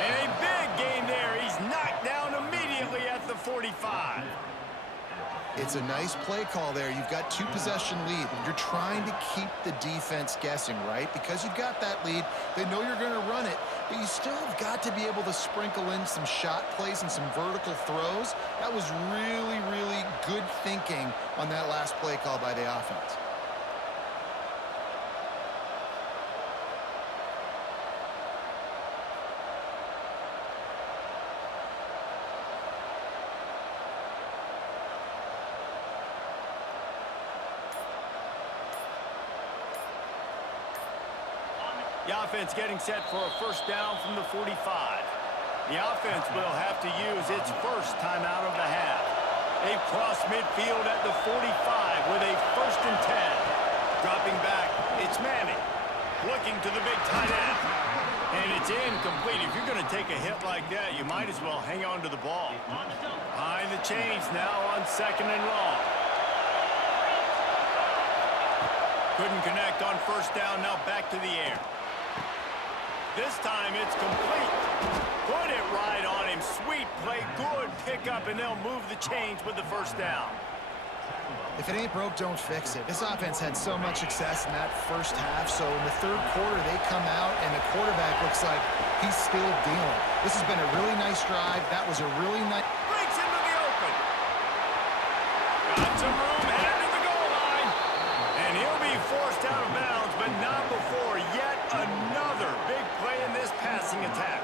And a big gain there. He's knocked down immediately at the 45. It's a nice play call there. You've got 2-possession lead. You're trying to keep the defense guessing, right? Because you've got that lead, they know you're going to run it, but you still have got to be able to sprinkle in some shot plays and some vertical throws. That was really, really good thinking on that last play call by the offense. The offense getting set for a first down from the 45. The offense will have to use its first timeout of the half. They cross midfield at the 45 with a 1st and 10. Dropping back, it's Manning. Looking to the big tight end. And it's incomplete. If you're going to take a hit like that, you might as well hang on to the ball. Behind the chains now on 2nd and long. Couldn't connect on first down, now back to the air. This time it's complete. Put it right on him. Sweet play, good pickup, and they'll move the chains with the first down. If it ain't broke, don't fix it. This offense had so much success in that first half, so in the 3rd quarter they come out and the quarterback looks like he's still dealing. This has been a really nice drive. That was a really nice... Breaks into the open. Got some room, headed to the goal line. And he'll be forced out of bounds, but not before yet another big play in this passing attack.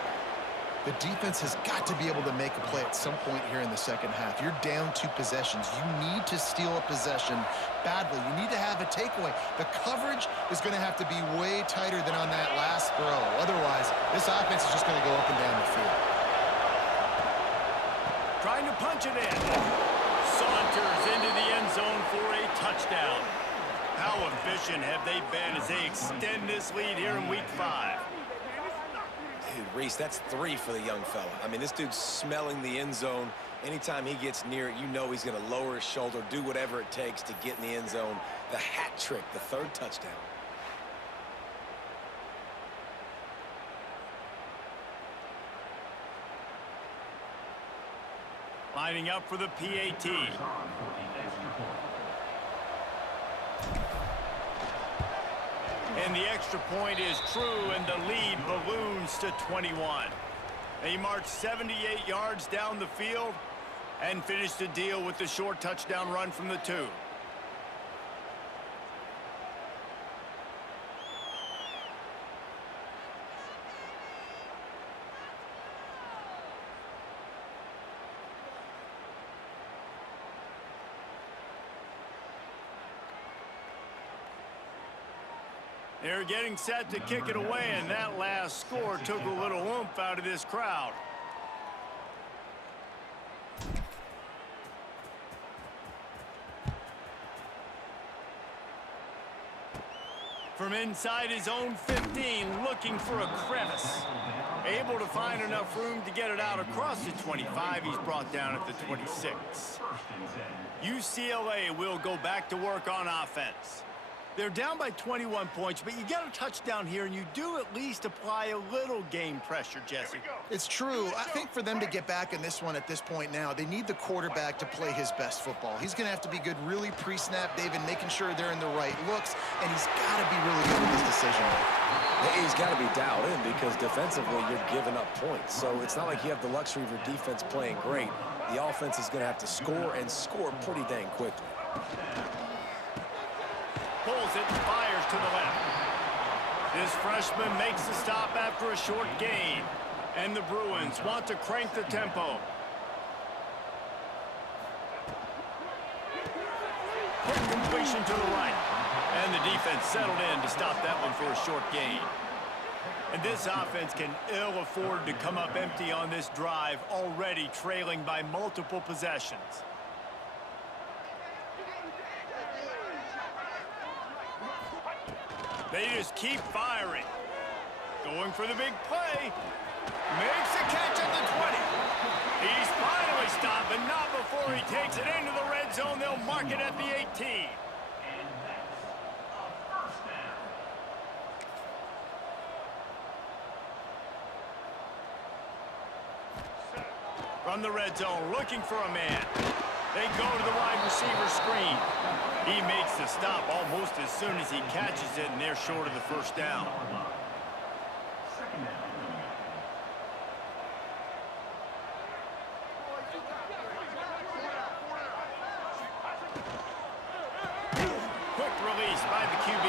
The defense has got to be able to make a play at some point here in the second half. You're down 2 possessions. You need to steal a possession badly. You need to have a takeaway. The coverage is going to have to be way tighter than on that last throw. Otherwise, this offense is just going to go up and down the field. Trying to punch it in. Saunters into the end zone for a touchdown. How efficient have they been as they extend this lead here in Week 5? Dude, Reese, that's 3 for the young fella. I mean, this dude's smelling the end zone. Anytime he gets near it, you know he's going to lower his shoulder, do whatever it takes to get in the end zone. The hat trick, the 3rd touchdown. Lining up for the PAT. And the extra point is true, and the lead balloons to 21. They march 78 yards down the field and finish the deal with the short touchdown run from the 2. They're getting set to kick it away, and that last score took a little oomph out of this crowd. From inside his own 15, looking for a crevice. Able to find enough room to get it out across the 25. He's brought down at the 26. UCLA will go back to work on offense. They're down by 21 points, but you get a touchdown here, and you do at least apply a little game pressure, Jesse. It's true. I think for them to get back in this one at this point now, they need the quarterback to play his best football. He's going to have to be good really pre-snap, David, making sure they're in the right looks, and he's got to be really good with his decision making. He's got to be dialed in because defensively you're giving up points. So it's not like you have the luxury of your defense playing great. The offense is going to have to score and score pretty dang quickly. Pulls it and fires to the left. This freshman makes the stop after a short gain. And the Bruins want to crank the tempo. Quick completion to the right. And the defense settled in to stop that one for a short gain. And this offense can ill afford to come up empty on this drive, already trailing by multiple possessions. They just keep firing. Going for the big play. Makes a catch at the 20. He's finally stopped, but not before he takes it into the red zone. They'll mark it at the 18. From the red zone, looking for a man. They go to the wide receiver screen. He makes the stop almost as soon as he catches it, and they're short of the first down. Quick release by the QB.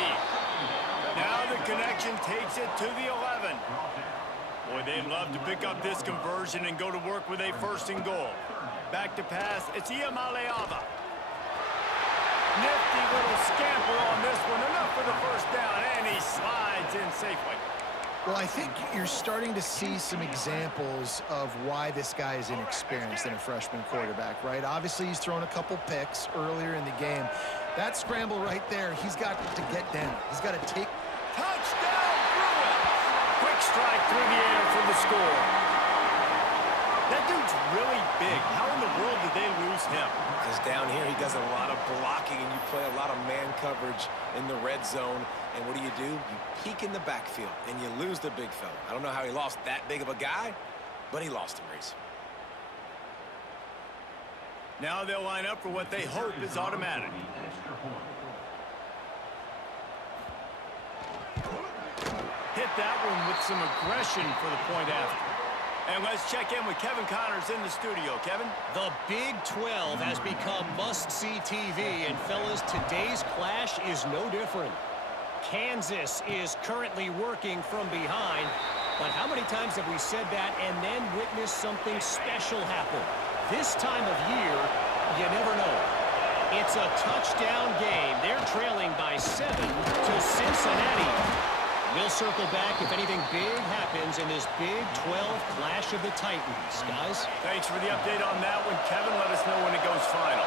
Now the connection takes it to the 11. Boy, they'd love to pick up this conversion and go to work with a first and goal. Back to pass, it's Iamaleava. Nifty little scamper on this one, enough for the first down, and he slides in safely. Well, I think you're starting to see some examples of why this guy is inexperienced in a freshman quarterback, right? Obviously, he's thrown a couple picks earlier in the game. That scramble right there, he's got to get down. He's got to take... Touchdown, Bruin! Quick strike through the air for the score. That dude's really big. How in the world did they lose him? Because down here, he does a lot of blocking, and you play a lot of man coverage in the red zone. And what do? You peek in the backfield, and you lose the big fella. I don't know how he lost that big of a guy, but he lost him, Reese. Now they'll line up for what they hope is automatic. Hit that one with some aggression for the point after. And let's check in with Kevin Connors in the studio. Kevin? The Big 12 has become must-see TV, and fellas, today's clash is no different. Kansas is currently working from behind, but how many times have we said that and then witnessed something special happen? This time of year, you never know. It's a touchdown game. They're trailing by 7 to Cincinnati. We'll circle back if anything big happens in this Big 12 clash of the Titans. Guys? Thanks for the update on that one, Kevin. Let us know when it goes final.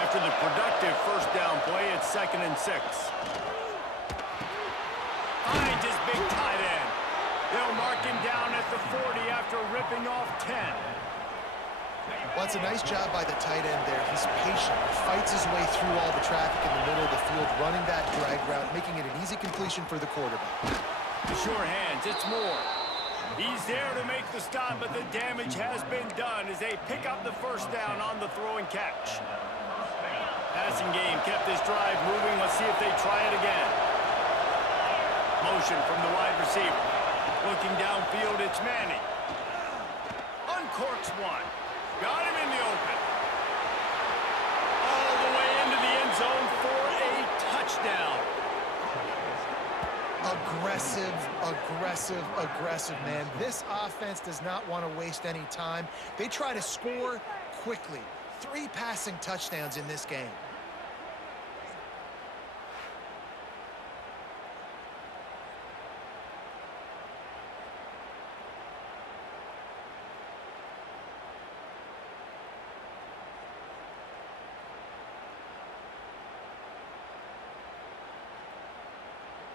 After the productive first down play, it's 2nd and 6. Finds his big tight end. They'll mark him down at the 40 after ripping off 10. Well, it's a nice job by the tight end there. He's patient. He fights his way through all the traffic in the middle of the field, running that drag route, making it an easy completion for the quarterback. Sure hands, it's Moore. He's there to make the stop, but the damage has been done as they pick up the first down on the throw and catch. Passing game kept this drive moving. Let's see if they try it again. Motion from the wide receiver. Looking downfield, it's Manning. Uncorks one. Got him in the open. All the way into the end zone for a touchdown. Aggressive, aggressive, aggressive, man. This offense does not want to waste any time. They try to score quickly. 3 passing touchdowns in this game.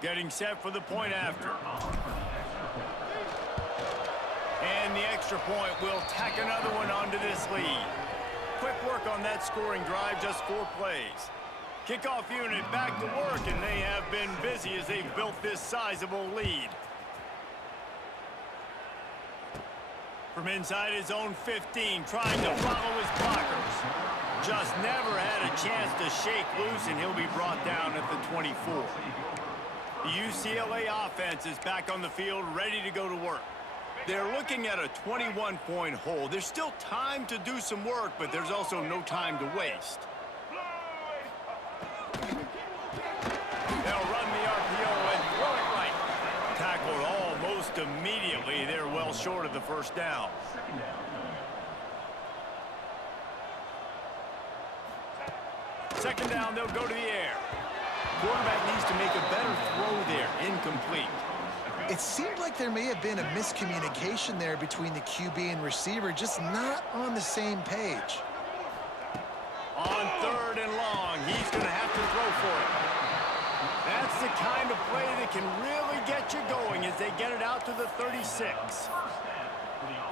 Getting set for the point after. And the extra point will tack another one onto this lead. Quick work on that scoring drive, just 4 plays. Kickoff unit back to work, and they have been busy as they've built this sizable lead. From inside his own 15, trying to follow his blockers. Just never had a chance to shake loose, and he'll be brought down at the 24. The UCLA offense is back on the field, ready to go to work. They're looking at a 21-point hole. There's still time to do some work, but there's also no time to waste. They'll run the RPO and throw it right. Tackled almost immediately. They're well short of the first down. Second down, they'll go to the air. Quarterback needs to make a better throw there. Incomplete. It seemed like there may have been a miscommunication there between the QB and receiver, just not on the same page. On 3rd and long, he's going to have to throw for it. That's the kind of play that can really get you going as they get it out to the 36.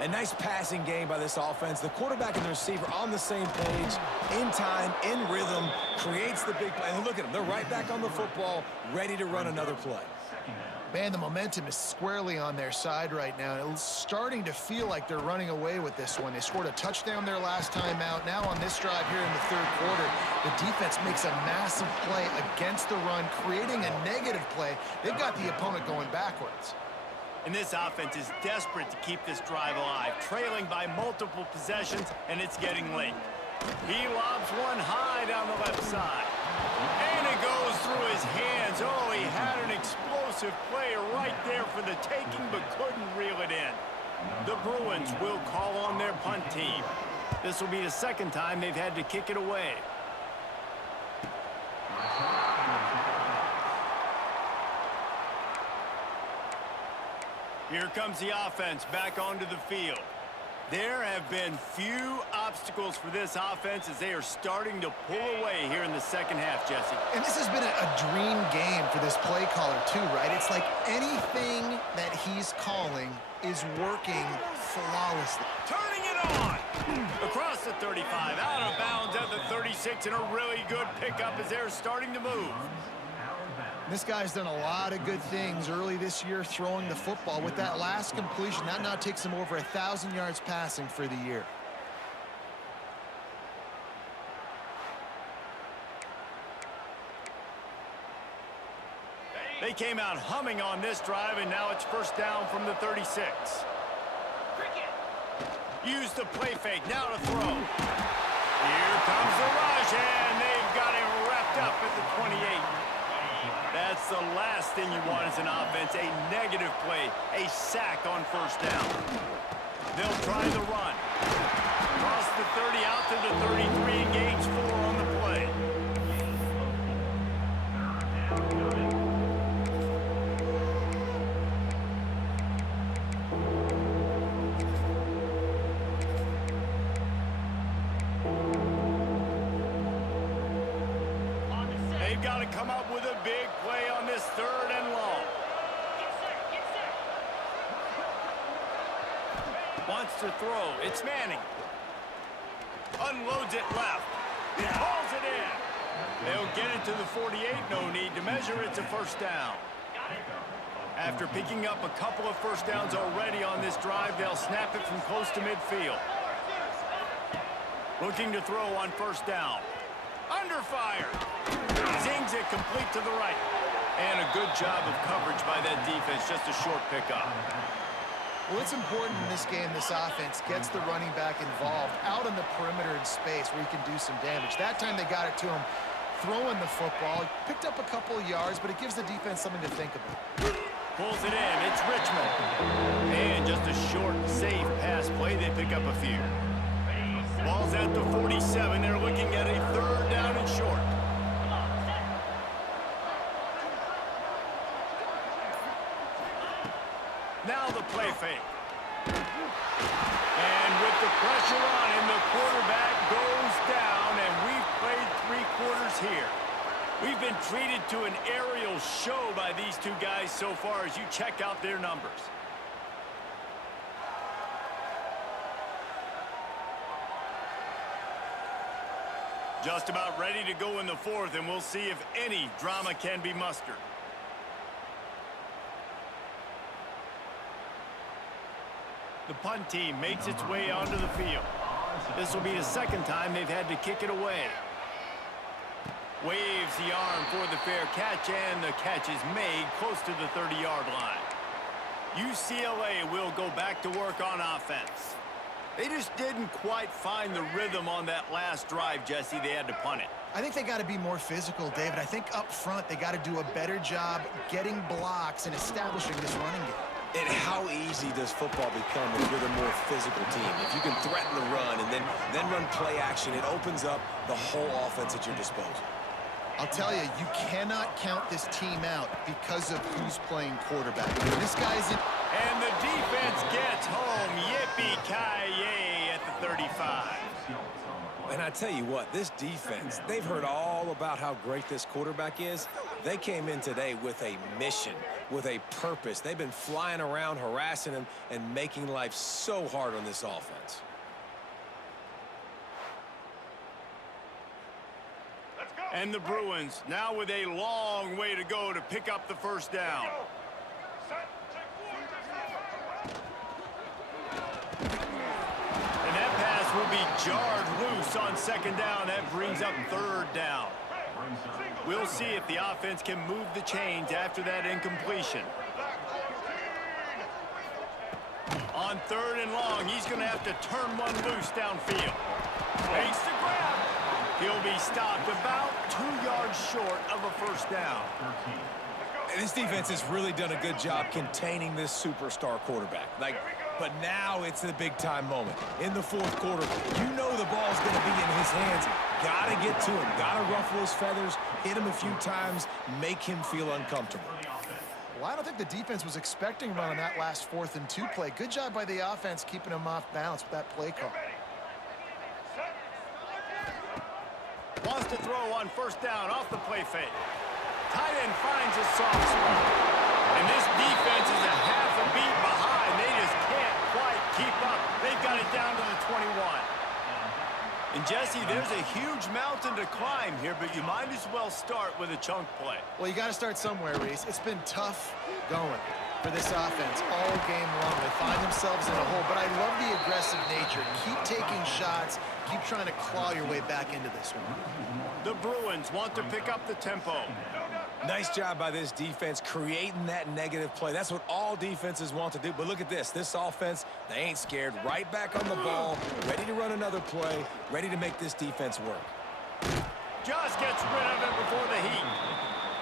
A nice passing game by this offense. The quarterback and the receiver on the same page, in time, in rhythm, creates the big play. And look at them. They're right back on the football, ready to run another play. Man, the momentum is squarely on their side right now. It's starting to feel like they're running away with this one. They scored a touchdown their last time out. Now on this drive here in the third quarter, the defense makes a massive play against the run, creating a negative play. They've got the opponent going backwards. And this offense is desperate to keep this drive alive, trailing by multiple possessions, and it's getting late. He lobs one high down the left side. And it goes through his hands. Oh, he had an explosive play right there for the taking, but couldn't reel it in. The Bruins will call on their punt team. This will be the second time they've had to kick it away. Here comes the offense back onto the field. There have been few obstacles for this offense as they are starting to pull away here in the second half, Jesse. And this has been a dream game for this play caller too, right? It's like anything that he's calling is working flawlessly. Turning it on! Across the 35, out of bounds at the 36, and a really good pickup as they're starting to move. This guy's done a lot of good things early this year throwing the football. With that last completion, that now takes him over 1,000 yards passing for the year. They came out humming on this drive, and now it's first down from the 36. Use the play fake, now to throw. Here comes the rush, and they've got him wrapped up at the 28. That's the last thing you want as an offense, a negative play, a sack on first down. They'll try the run. Cross the 30 out to the 33 and gains 4 on the play. They've got to come up with a big play on this third and long. Wants to throw. It's Manning. Unloads it left. Hauls it in. They'll get it to the 48. No need to measure. It's a first down. After picking up a couple of first downs already on this drive, they'll snap it from close to midfield. Looking to throw on first down. Under fire. Zings it complete to the right. And a good job of coverage by that defense. Just a short pickup. Well, it's important in this game this offense gets the running back involved out on the perimeter in space where he can do some damage. That time they got it to him throwing the football. Picked up a couple of yards, but it gives the defense something to think about. Pulls it in. It's Richmond. And just a short, safe pass play. They pick up a few. Ball's at the 47. They're looking at a third down and short. Now the play fake. And with the pressure on him, the quarterback goes down, and we've played 3 quarters here. We've been treated to an aerial show by these two guys so far as you check out their numbers. Just about ready to go in the fourth, and we'll see if any drama can be mustered. The punt team makes its way onto the field. This will be the second time they've had to kick it away. Waves the arm for the fair catch, and the catch is made close to the 30-yard line. UCLA will go back to work on offense. They just didn't quite find the rhythm on that last drive, Jesse. They had to punt it. I think they got to be more physical, David. I think up front they got to do a better job getting blocks and establishing this running game. And how easy does football become if you're the more physical team? If you can threaten the run and then run play action, it opens up the whole offense at your disposal. I'll tell you, you cannot count this team out because of who's playing quarterback. This guy's in. And the defense gets home. Yippee-ki-yay at the 35. And I tell you what, this defense, they've heard all about how great this quarterback is. They came in today with a mission, with a purpose. They've been flying around, harassing him, and making life so hard on this offense. And the Bruins now with a long way to go to pick up the first down. And that pass will be jarred loose on second down. That brings up third down. We'll see if the offense can move the chains after that incompletion. On third and long, he's going to have to turn one loose downfield. Makes the grab. He'll be stopped about 2 yards short of a first down. And this defense has really done a good job containing this superstar quarterback. But now it's the big-time moment. In the fourth quarter, you know the ball's going to be in his hands. Got to get to him. Got to ruffle his feathers, hit him a few times, make him feel uncomfortable. Well, I don't think the defense was expecting a run on that last 4th and 2 play. Good job by the offense keeping him off balance with that play call. Wants to throw on first down off the play fake. Tight end finds a soft spot. And this defense is a half a beat behind. They just can't quite keep up. They've got it down to the 21. And Jesse, there's a huge mountain to climb here, but you might as well start with a chunk play. Well, you got to start somewhere, Reese. It's been tough going for this offense all game long. They find themselves in a hole, but I love the aggressive nature. Keep taking shots. Keep trying to claw your way back into this one. The Bruins want to pick up the tempo. Nice job by this defense creating that negative play. That's what all defenses want to do. But look at this. This offense, they ain't scared. Right back on the ball, ready to run another play, ready to make this defense work. Just gets rid of it before the heat.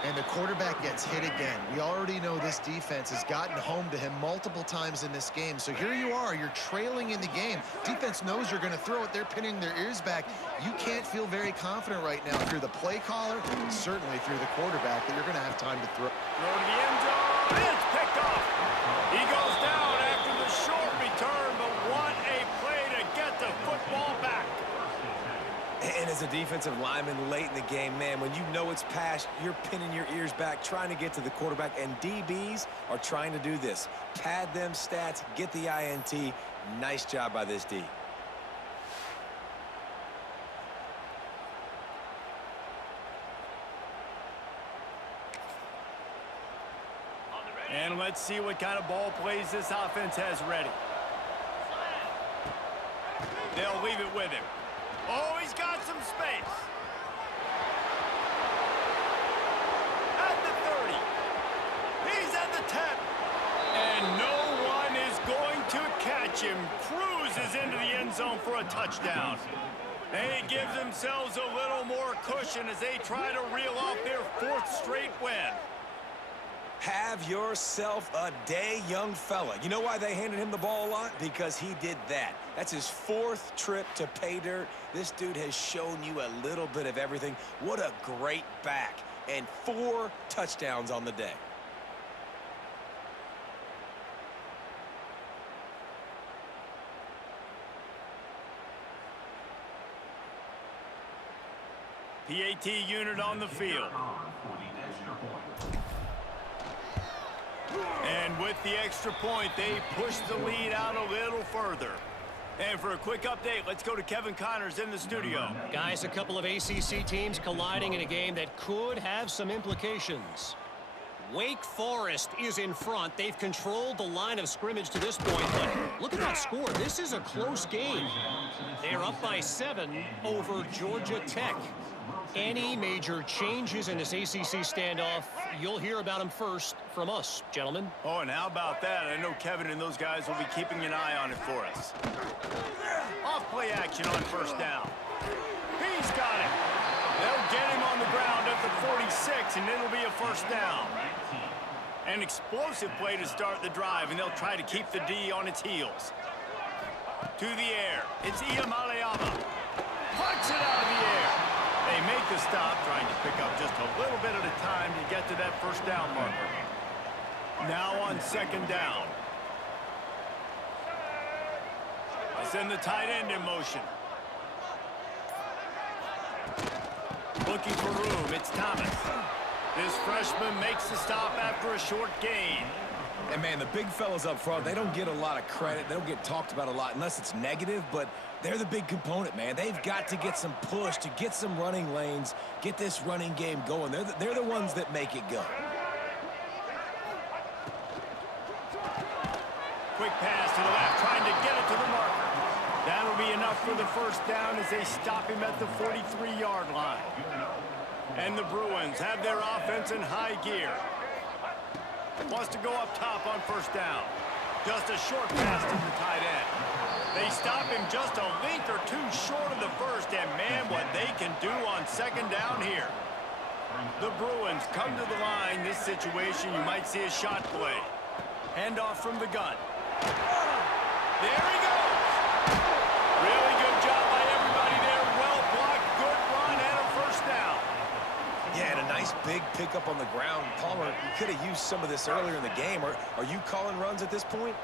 And the quarterback gets hit again. We already know this defense has gotten home to him multiple times in this game. So here you are, you're trailing in the game. Defense knows you're going to throw it. They're pinning their ears back. You can't feel very confident right now through the play caller, and certainly through the quarterback, that you're going to have time to throw. Throw to the end zone. It's picked off. He goes down after the short return, but what a play to get the football back. And as a defensive lineman late in the game, man, when you know it's past, you're pinning your ears back, trying to get to the quarterback, and DBs are trying to do this. Pad them stats, get the INT. Nice job by this D. And let's see what kind of ball plays this offense has ready. They'll leave it with him. Oh, he's got some space. At the 30. He's at the 10. And no one is going to catch him. Cruises into the end zone for a touchdown. They give themselves a little more cushion as they try to reel off their 4th straight win. Have yourself a day, young fella. You know why they handed him the ball a lot? Because he did that. That's his 4th trip to pay dirt. This dude has shown you a little bit of everything. What a great back. And 4 touchdowns on the day. PAT unit on the field. And with the extra point, they push the lead out a little further. And for a quick update, let's go to Kevin Connors in the studio. Guys, a couple of ACC teams colliding in a game that could have some implications. Wake Forest is in front. They've controlled the line of scrimmage to this point, but look at that score. This is a close game. They're up by 7 over Georgia Tech. Any major changes in this ACC standoff, you'll hear about them first from us, gentlemen. Oh, and how about that? I know Kevin and those guys will be keeping an eye on it for us. Off play action on first down. He's got it. They'll get him on the ground at the 46, and it'll be a first down. An explosive play to start the drive, and they'll try to keep the D on its heels. To the air. It's Iyamaleava. Puts it out of the air. They make the stop, trying to pick up just a little bit at a time to get to that first down marker. Now on second down. They send the tight end in motion. Looking for room. It's Thomas. This freshman makes the stop after a short gain. And, man, the big fellas up front, they don't get a lot of credit. They don't get talked about a lot unless it's negative, but they're the big component, man. They've got to get some push, to get some running lanes, get this running game going. They're the ones that make it go. Quick pass to the left, trying to get it to the marker. That'll be enough for the first down as they stop him at the 43-yard line. And the Bruins have their offense in high gear. Wants to go up top on first down. Just a short pass to the tight end. They stop him just a link or two short of the first, and man, what they can do on second down here. The Bruins come to the line. This situation, you might see a shot play. Handoff from the gun. There he goes. Really good job by everybody there. Well blocked, good run, and a first down. Yeah, and a nice big pickup on the ground. Palmer, you could have used some of this earlier in the game. Are you calling runs at this point?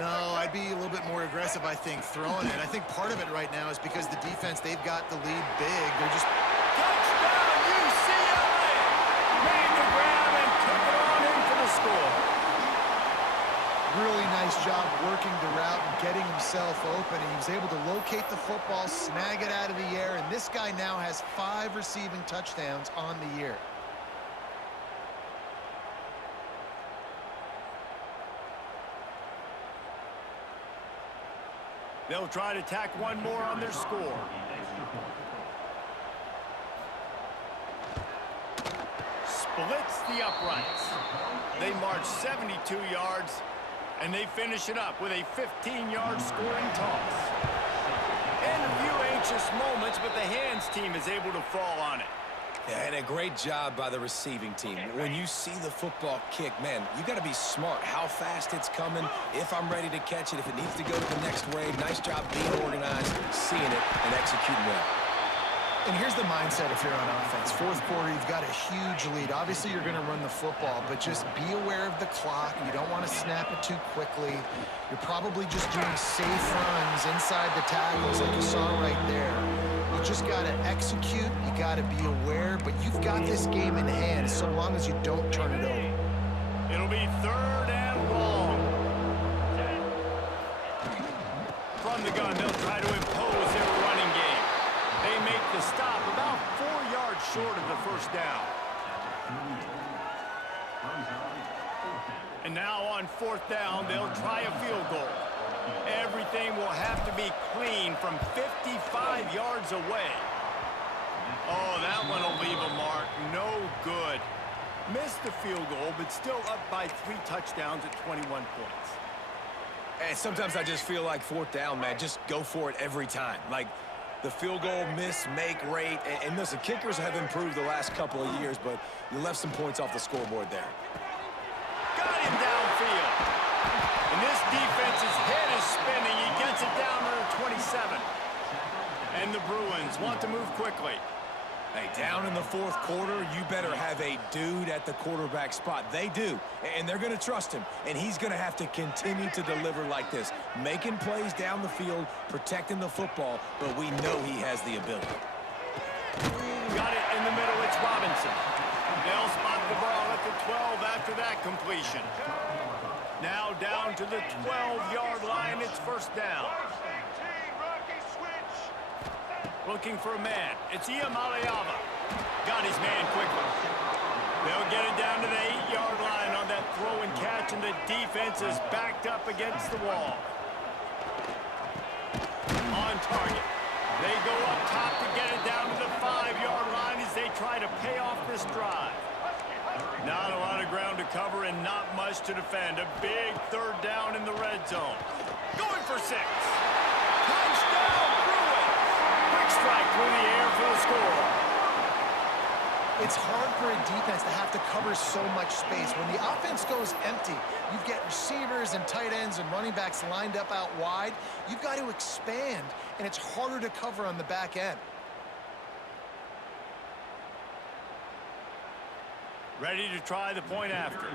No, I'd be a little bit more aggressive, I think, throwing it. I think part of it right now is because the defense, they've got the lead big. They're just... Touchdown, UCLA! Made the grab and took it on in for the score. Really nice job working the route and getting himself open. And he was able to locate the football, snag it out of the air, and this guy now has 5 receiving touchdowns on the year. They'll try to tack one more on their score. Splits the uprights. They march 72 yards, and they finish it up with a 15-yard scoring toss. And a few anxious moments, but the hands team is able to fall on it. Yeah, and a great job by the receiving team. When you see the football kick, man, you got to be smart how fast it's coming, if I'm ready to catch it, if it needs to go to the next wave. Nice job being organized, seeing it, and executing well. And here's the mindset if you're on offense. Fourth quarter, you've got a huge lead. Obviously, you're going to run the football, but just be aware of the clock. You don't want to snap it too quickly. You're probably just doing safe runs inside the tackles like you saw right there. You just got to execute. You got to be aware, but you've got this game in hand so long as you don't turn it over. It'll be third and long. From the gun, they'll try to impose their running game. They make the stop about 4 yards short of the first down. And now on fourth down, they'll try a field goal. Everything will have to be clean from 55 yards away. Oh, that one will leave a mark. No good. Missed the field goal, but still up by 3 touchdowns at 21 points. And sometimes I just feel like fourth down, man, just go for it every time. Like, the field goal miss, make rate. And listen, kickers have improved the last couple of years, but you left some points off the scoreboard there. Got him downfield. And this defense's head is spinning. He gets it down to the 27. And the Bruins want to move quickly. Hey, down in the fourth quarter, you better have a dude at the quarterback spot. They do, and they're going to trust him, and he's going to have to continue to deliver like this, making plays down the field, protecting the football, but we know he has the ability. Got it in the middle. It's Robinson. They'll spot the ball at the 12 after that completion. Now down to the 12-yard line. It's first down. Looking for a man. It's Iamaleava. Got his man quickly. They'll get it down to the 8-yard line on that throw and catch, and the defense is backed up against the wall. On target. They go up top to get it down to the 5-yard line as they try to pay off this drive. Not a lot of ground to cover and not much to defend. A big third down in the red zone. Going for 6. Touchdown, Bruins! Quick strike through the air for the score. It's hard for a defense to have to cover so much space. When the offense goes empty, you've got receivers and tight ends and running backs lined up out wide. You've got to expand, and it's harder to cover on the back end. Ready to try the point after.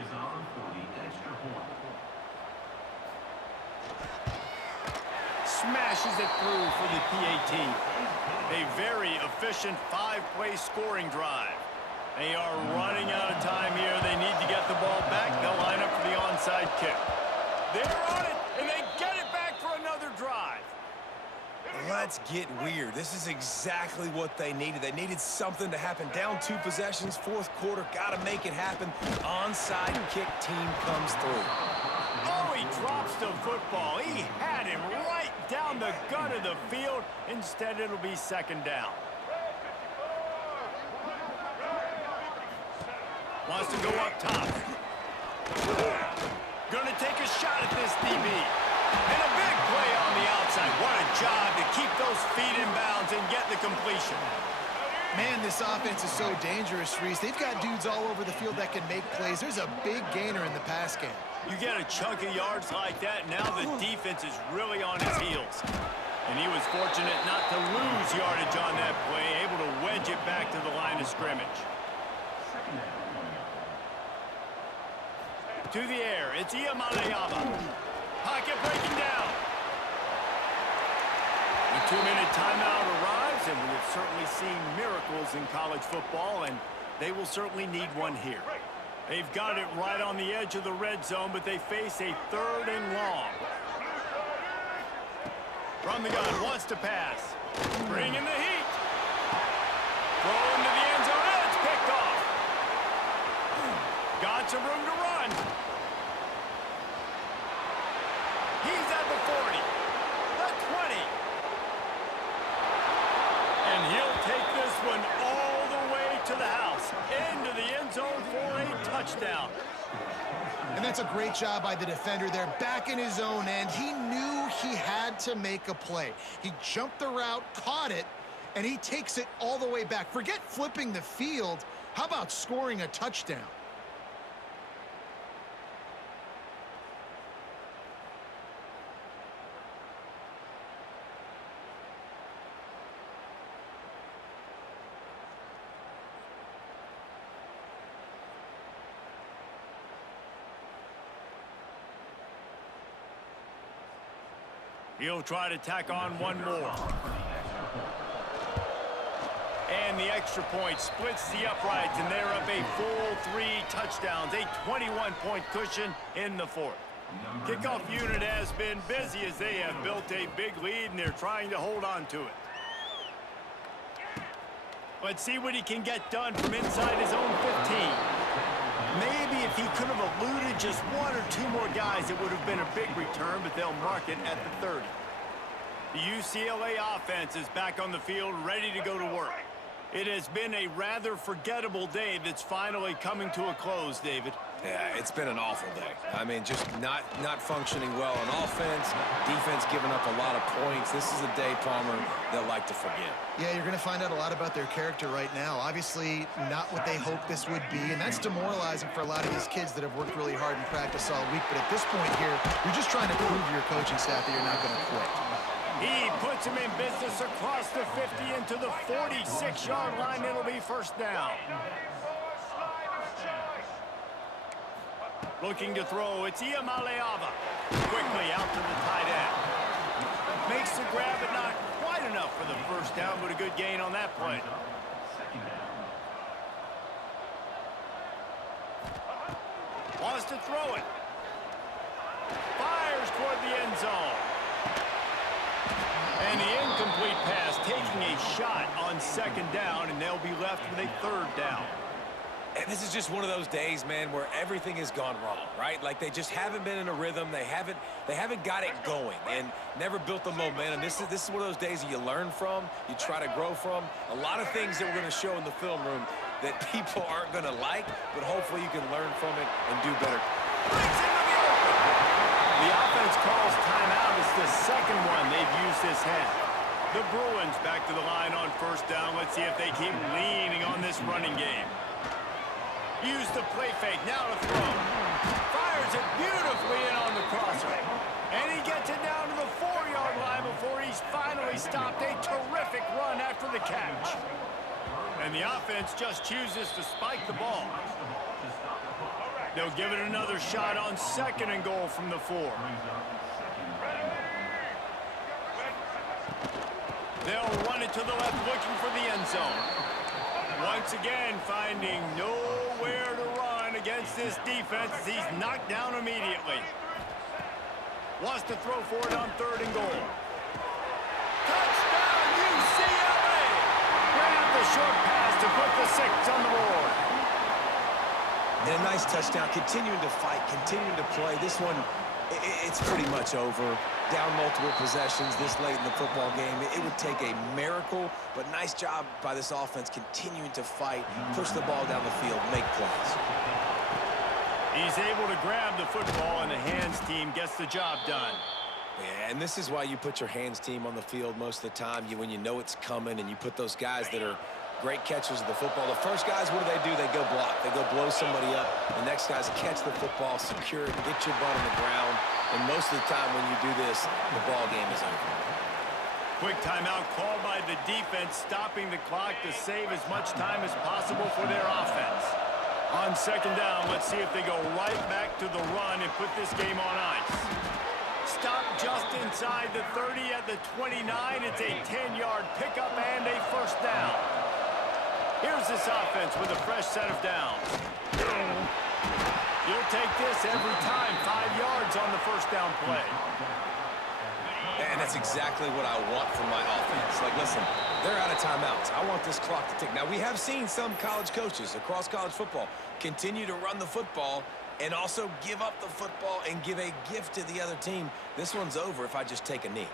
Smashes it through for the PAT. A very efficient 5-play scoring drive. They are running out of time here. They need to get the ball back. They'll line up for the onside kick. They're on it, and they get it back for another drive. Let's get weird. This is exactly what they needed. They needed something to happen. Down 2 possessions, fourth quarter. Got to make it happen. Onside kick team comes through. Oh, he drops the football. He had him right down the gut of the field. Instead, it'll be second down. Wants to go up top. Gonna take a shot at this DB. And a big play on the outside. What a job to keep those feet in bounds and get the completion. Man, this offense is so dangerous, Reese. They've got dudes all over the field that can make plays. There's a big gainer in the pass game. You get a chunk of yards like that, now the defense is really on his heels. And he was fortunate not to lose yardage on that play, able to wedge it back to the line of scrimmage. To the air, it's Iamaleava. Pocket breaking down. The 2-minute timeout arrives, and we have certainly seen miracles in college football, and they will certainly need one here. They've got it right on the edge of the red zone, but they face a 3rd and long. From the gun, wants to pass. Bring in the heat. Throw into the end zone, and it's picked off. Got some room to run. He's at the 40, the 20. And he'll take this one all the way to the house, into the end zone for a touchdown. And that's a great job by the defender there, back in his own end. He knew he had to make a play. He jumped the route, caught it, and he takes it all the way back. Forget flipping the field. How about scoring a touchdown? He'll try to tack on one more. And the extra point splits the uprights, and they're up a full 3 touchdowns, a 21-point cushion in the 4th. Kickoff unit has been busy as they have built a big lead, and they're trying to hold on to it. Let's see what he can get done from inside his own 15. Maybe if he could have eluded just 1 or 2 more guys, it would have been a big return, but they'll mark it at the 30. The UCLA offense is back on the field, ready to go to work. It has been a rather forgettable day that's finally coming to a close, David. Yeah, it's been an awful day. I mean, just not functioning well on offense, defense giving up a lot of points. This is a day, Palmer, they'll like to forget. Yeah, you're going to find out a lot about their character right now. Obviously, not what they hoped this would be, and that's demoralizing for a lot of these kids that have worked really hard in practice all week. But at this point here, you're just trying to prove to your coaching staff that you're not going to quit. He puts him in business across the 50 into the 46-yard line. It'll be first down. Looking to throw, it's Iamaleava. Quickly out to the tight end. Makes the grab, but not quite enough for the first down, but a good gain on that play. Wants to throw it. Fires toward the end zone. And the incomplete pass taking a shot on second down, and they'll be left with a 3rd down. And this is just one of those days, man, where everything has gone wrong, right? Like they just haven't been in a rhythm. They haven't got it going and never built the momentum. This is one of those days that you learn from, you try to grow from. A lot of things that we're going to show in the film room that people aren't going to like, but hopefully you can learn from it and do better. Breaks into the open. The offense calls timeout. It's the second one they've used this half. The Bruins back to the line on first down. Let's see if they keep leaning on this running game. Use the play fake, now to throw. Fires it beautifully in on the crosser. And he gets it down to the 4-yard line before he's finally stopped. A terrific run after the catch. And the offense just chooses to spike the ball. They'll give it another shot on 2nd and goal from the 4. They'll run it to the left, looking for the end zone. Once again, finding nowhere to run against this defense. He's knocked down immediately. Wants to throw for it on 3rd and goal. Touchdown, UCLA! Grab the short pass to put the 6 on the board. And a nice touchdown, continuing to fight, continuing to play. This one, it's pretty much over. Down multiple possessions this late in the football game. It would take a miracle, but nice job by this offense continuing to fight, push the ball down the field, make plays. He's able to grab the football, and the hands team gets the job done. Yeah, and this is why you put your hands team on the field most of the time, when you know it's coming, and you put those guys that are great catchers of the football. The first guys, what do? They go block. They go blow somebody up. The next guys catch the football, secure it, get your butt on the ground. And most of the time when you do this, the ball game is over. Quick timeout called by the defense, stopping the clock to save as much time as possible for their offense. On 2nd down, let's see if they go right back to the run and put this game on ice. Stop just inside the 30 at the 29. It's a 10-yard pickup and a 1st down. Here's this offense with a fresh set of downs. You'll take this every time. 5 yards on the 1st down play. And that's exactly what I want from my offense. Like, listen, they're out of timeouts. I want this clock to tick. Now, we have seen some college coaches across college football continue to run the football and also give up the football and give a gift to the other team. This one's over if I just take a knee.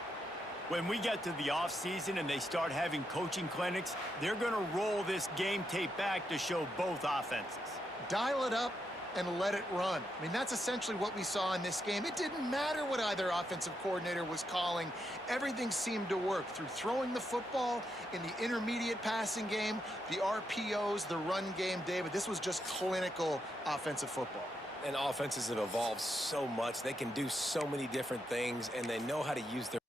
When we get to the offseason and they start having coaching clinics, they're going to roll this game tape back to show both offenses. Dial it up and let it run. I mean, that's essentially what we saw in this game. It didn't matter what either offensive coordinator was calling. Everything seemed to work through throwing the football in the intermediate passing game, the RPOs, the run game. David, this was just clinical offensive football. And offenses have evolved so much. They can do so many different things, and they know how to use their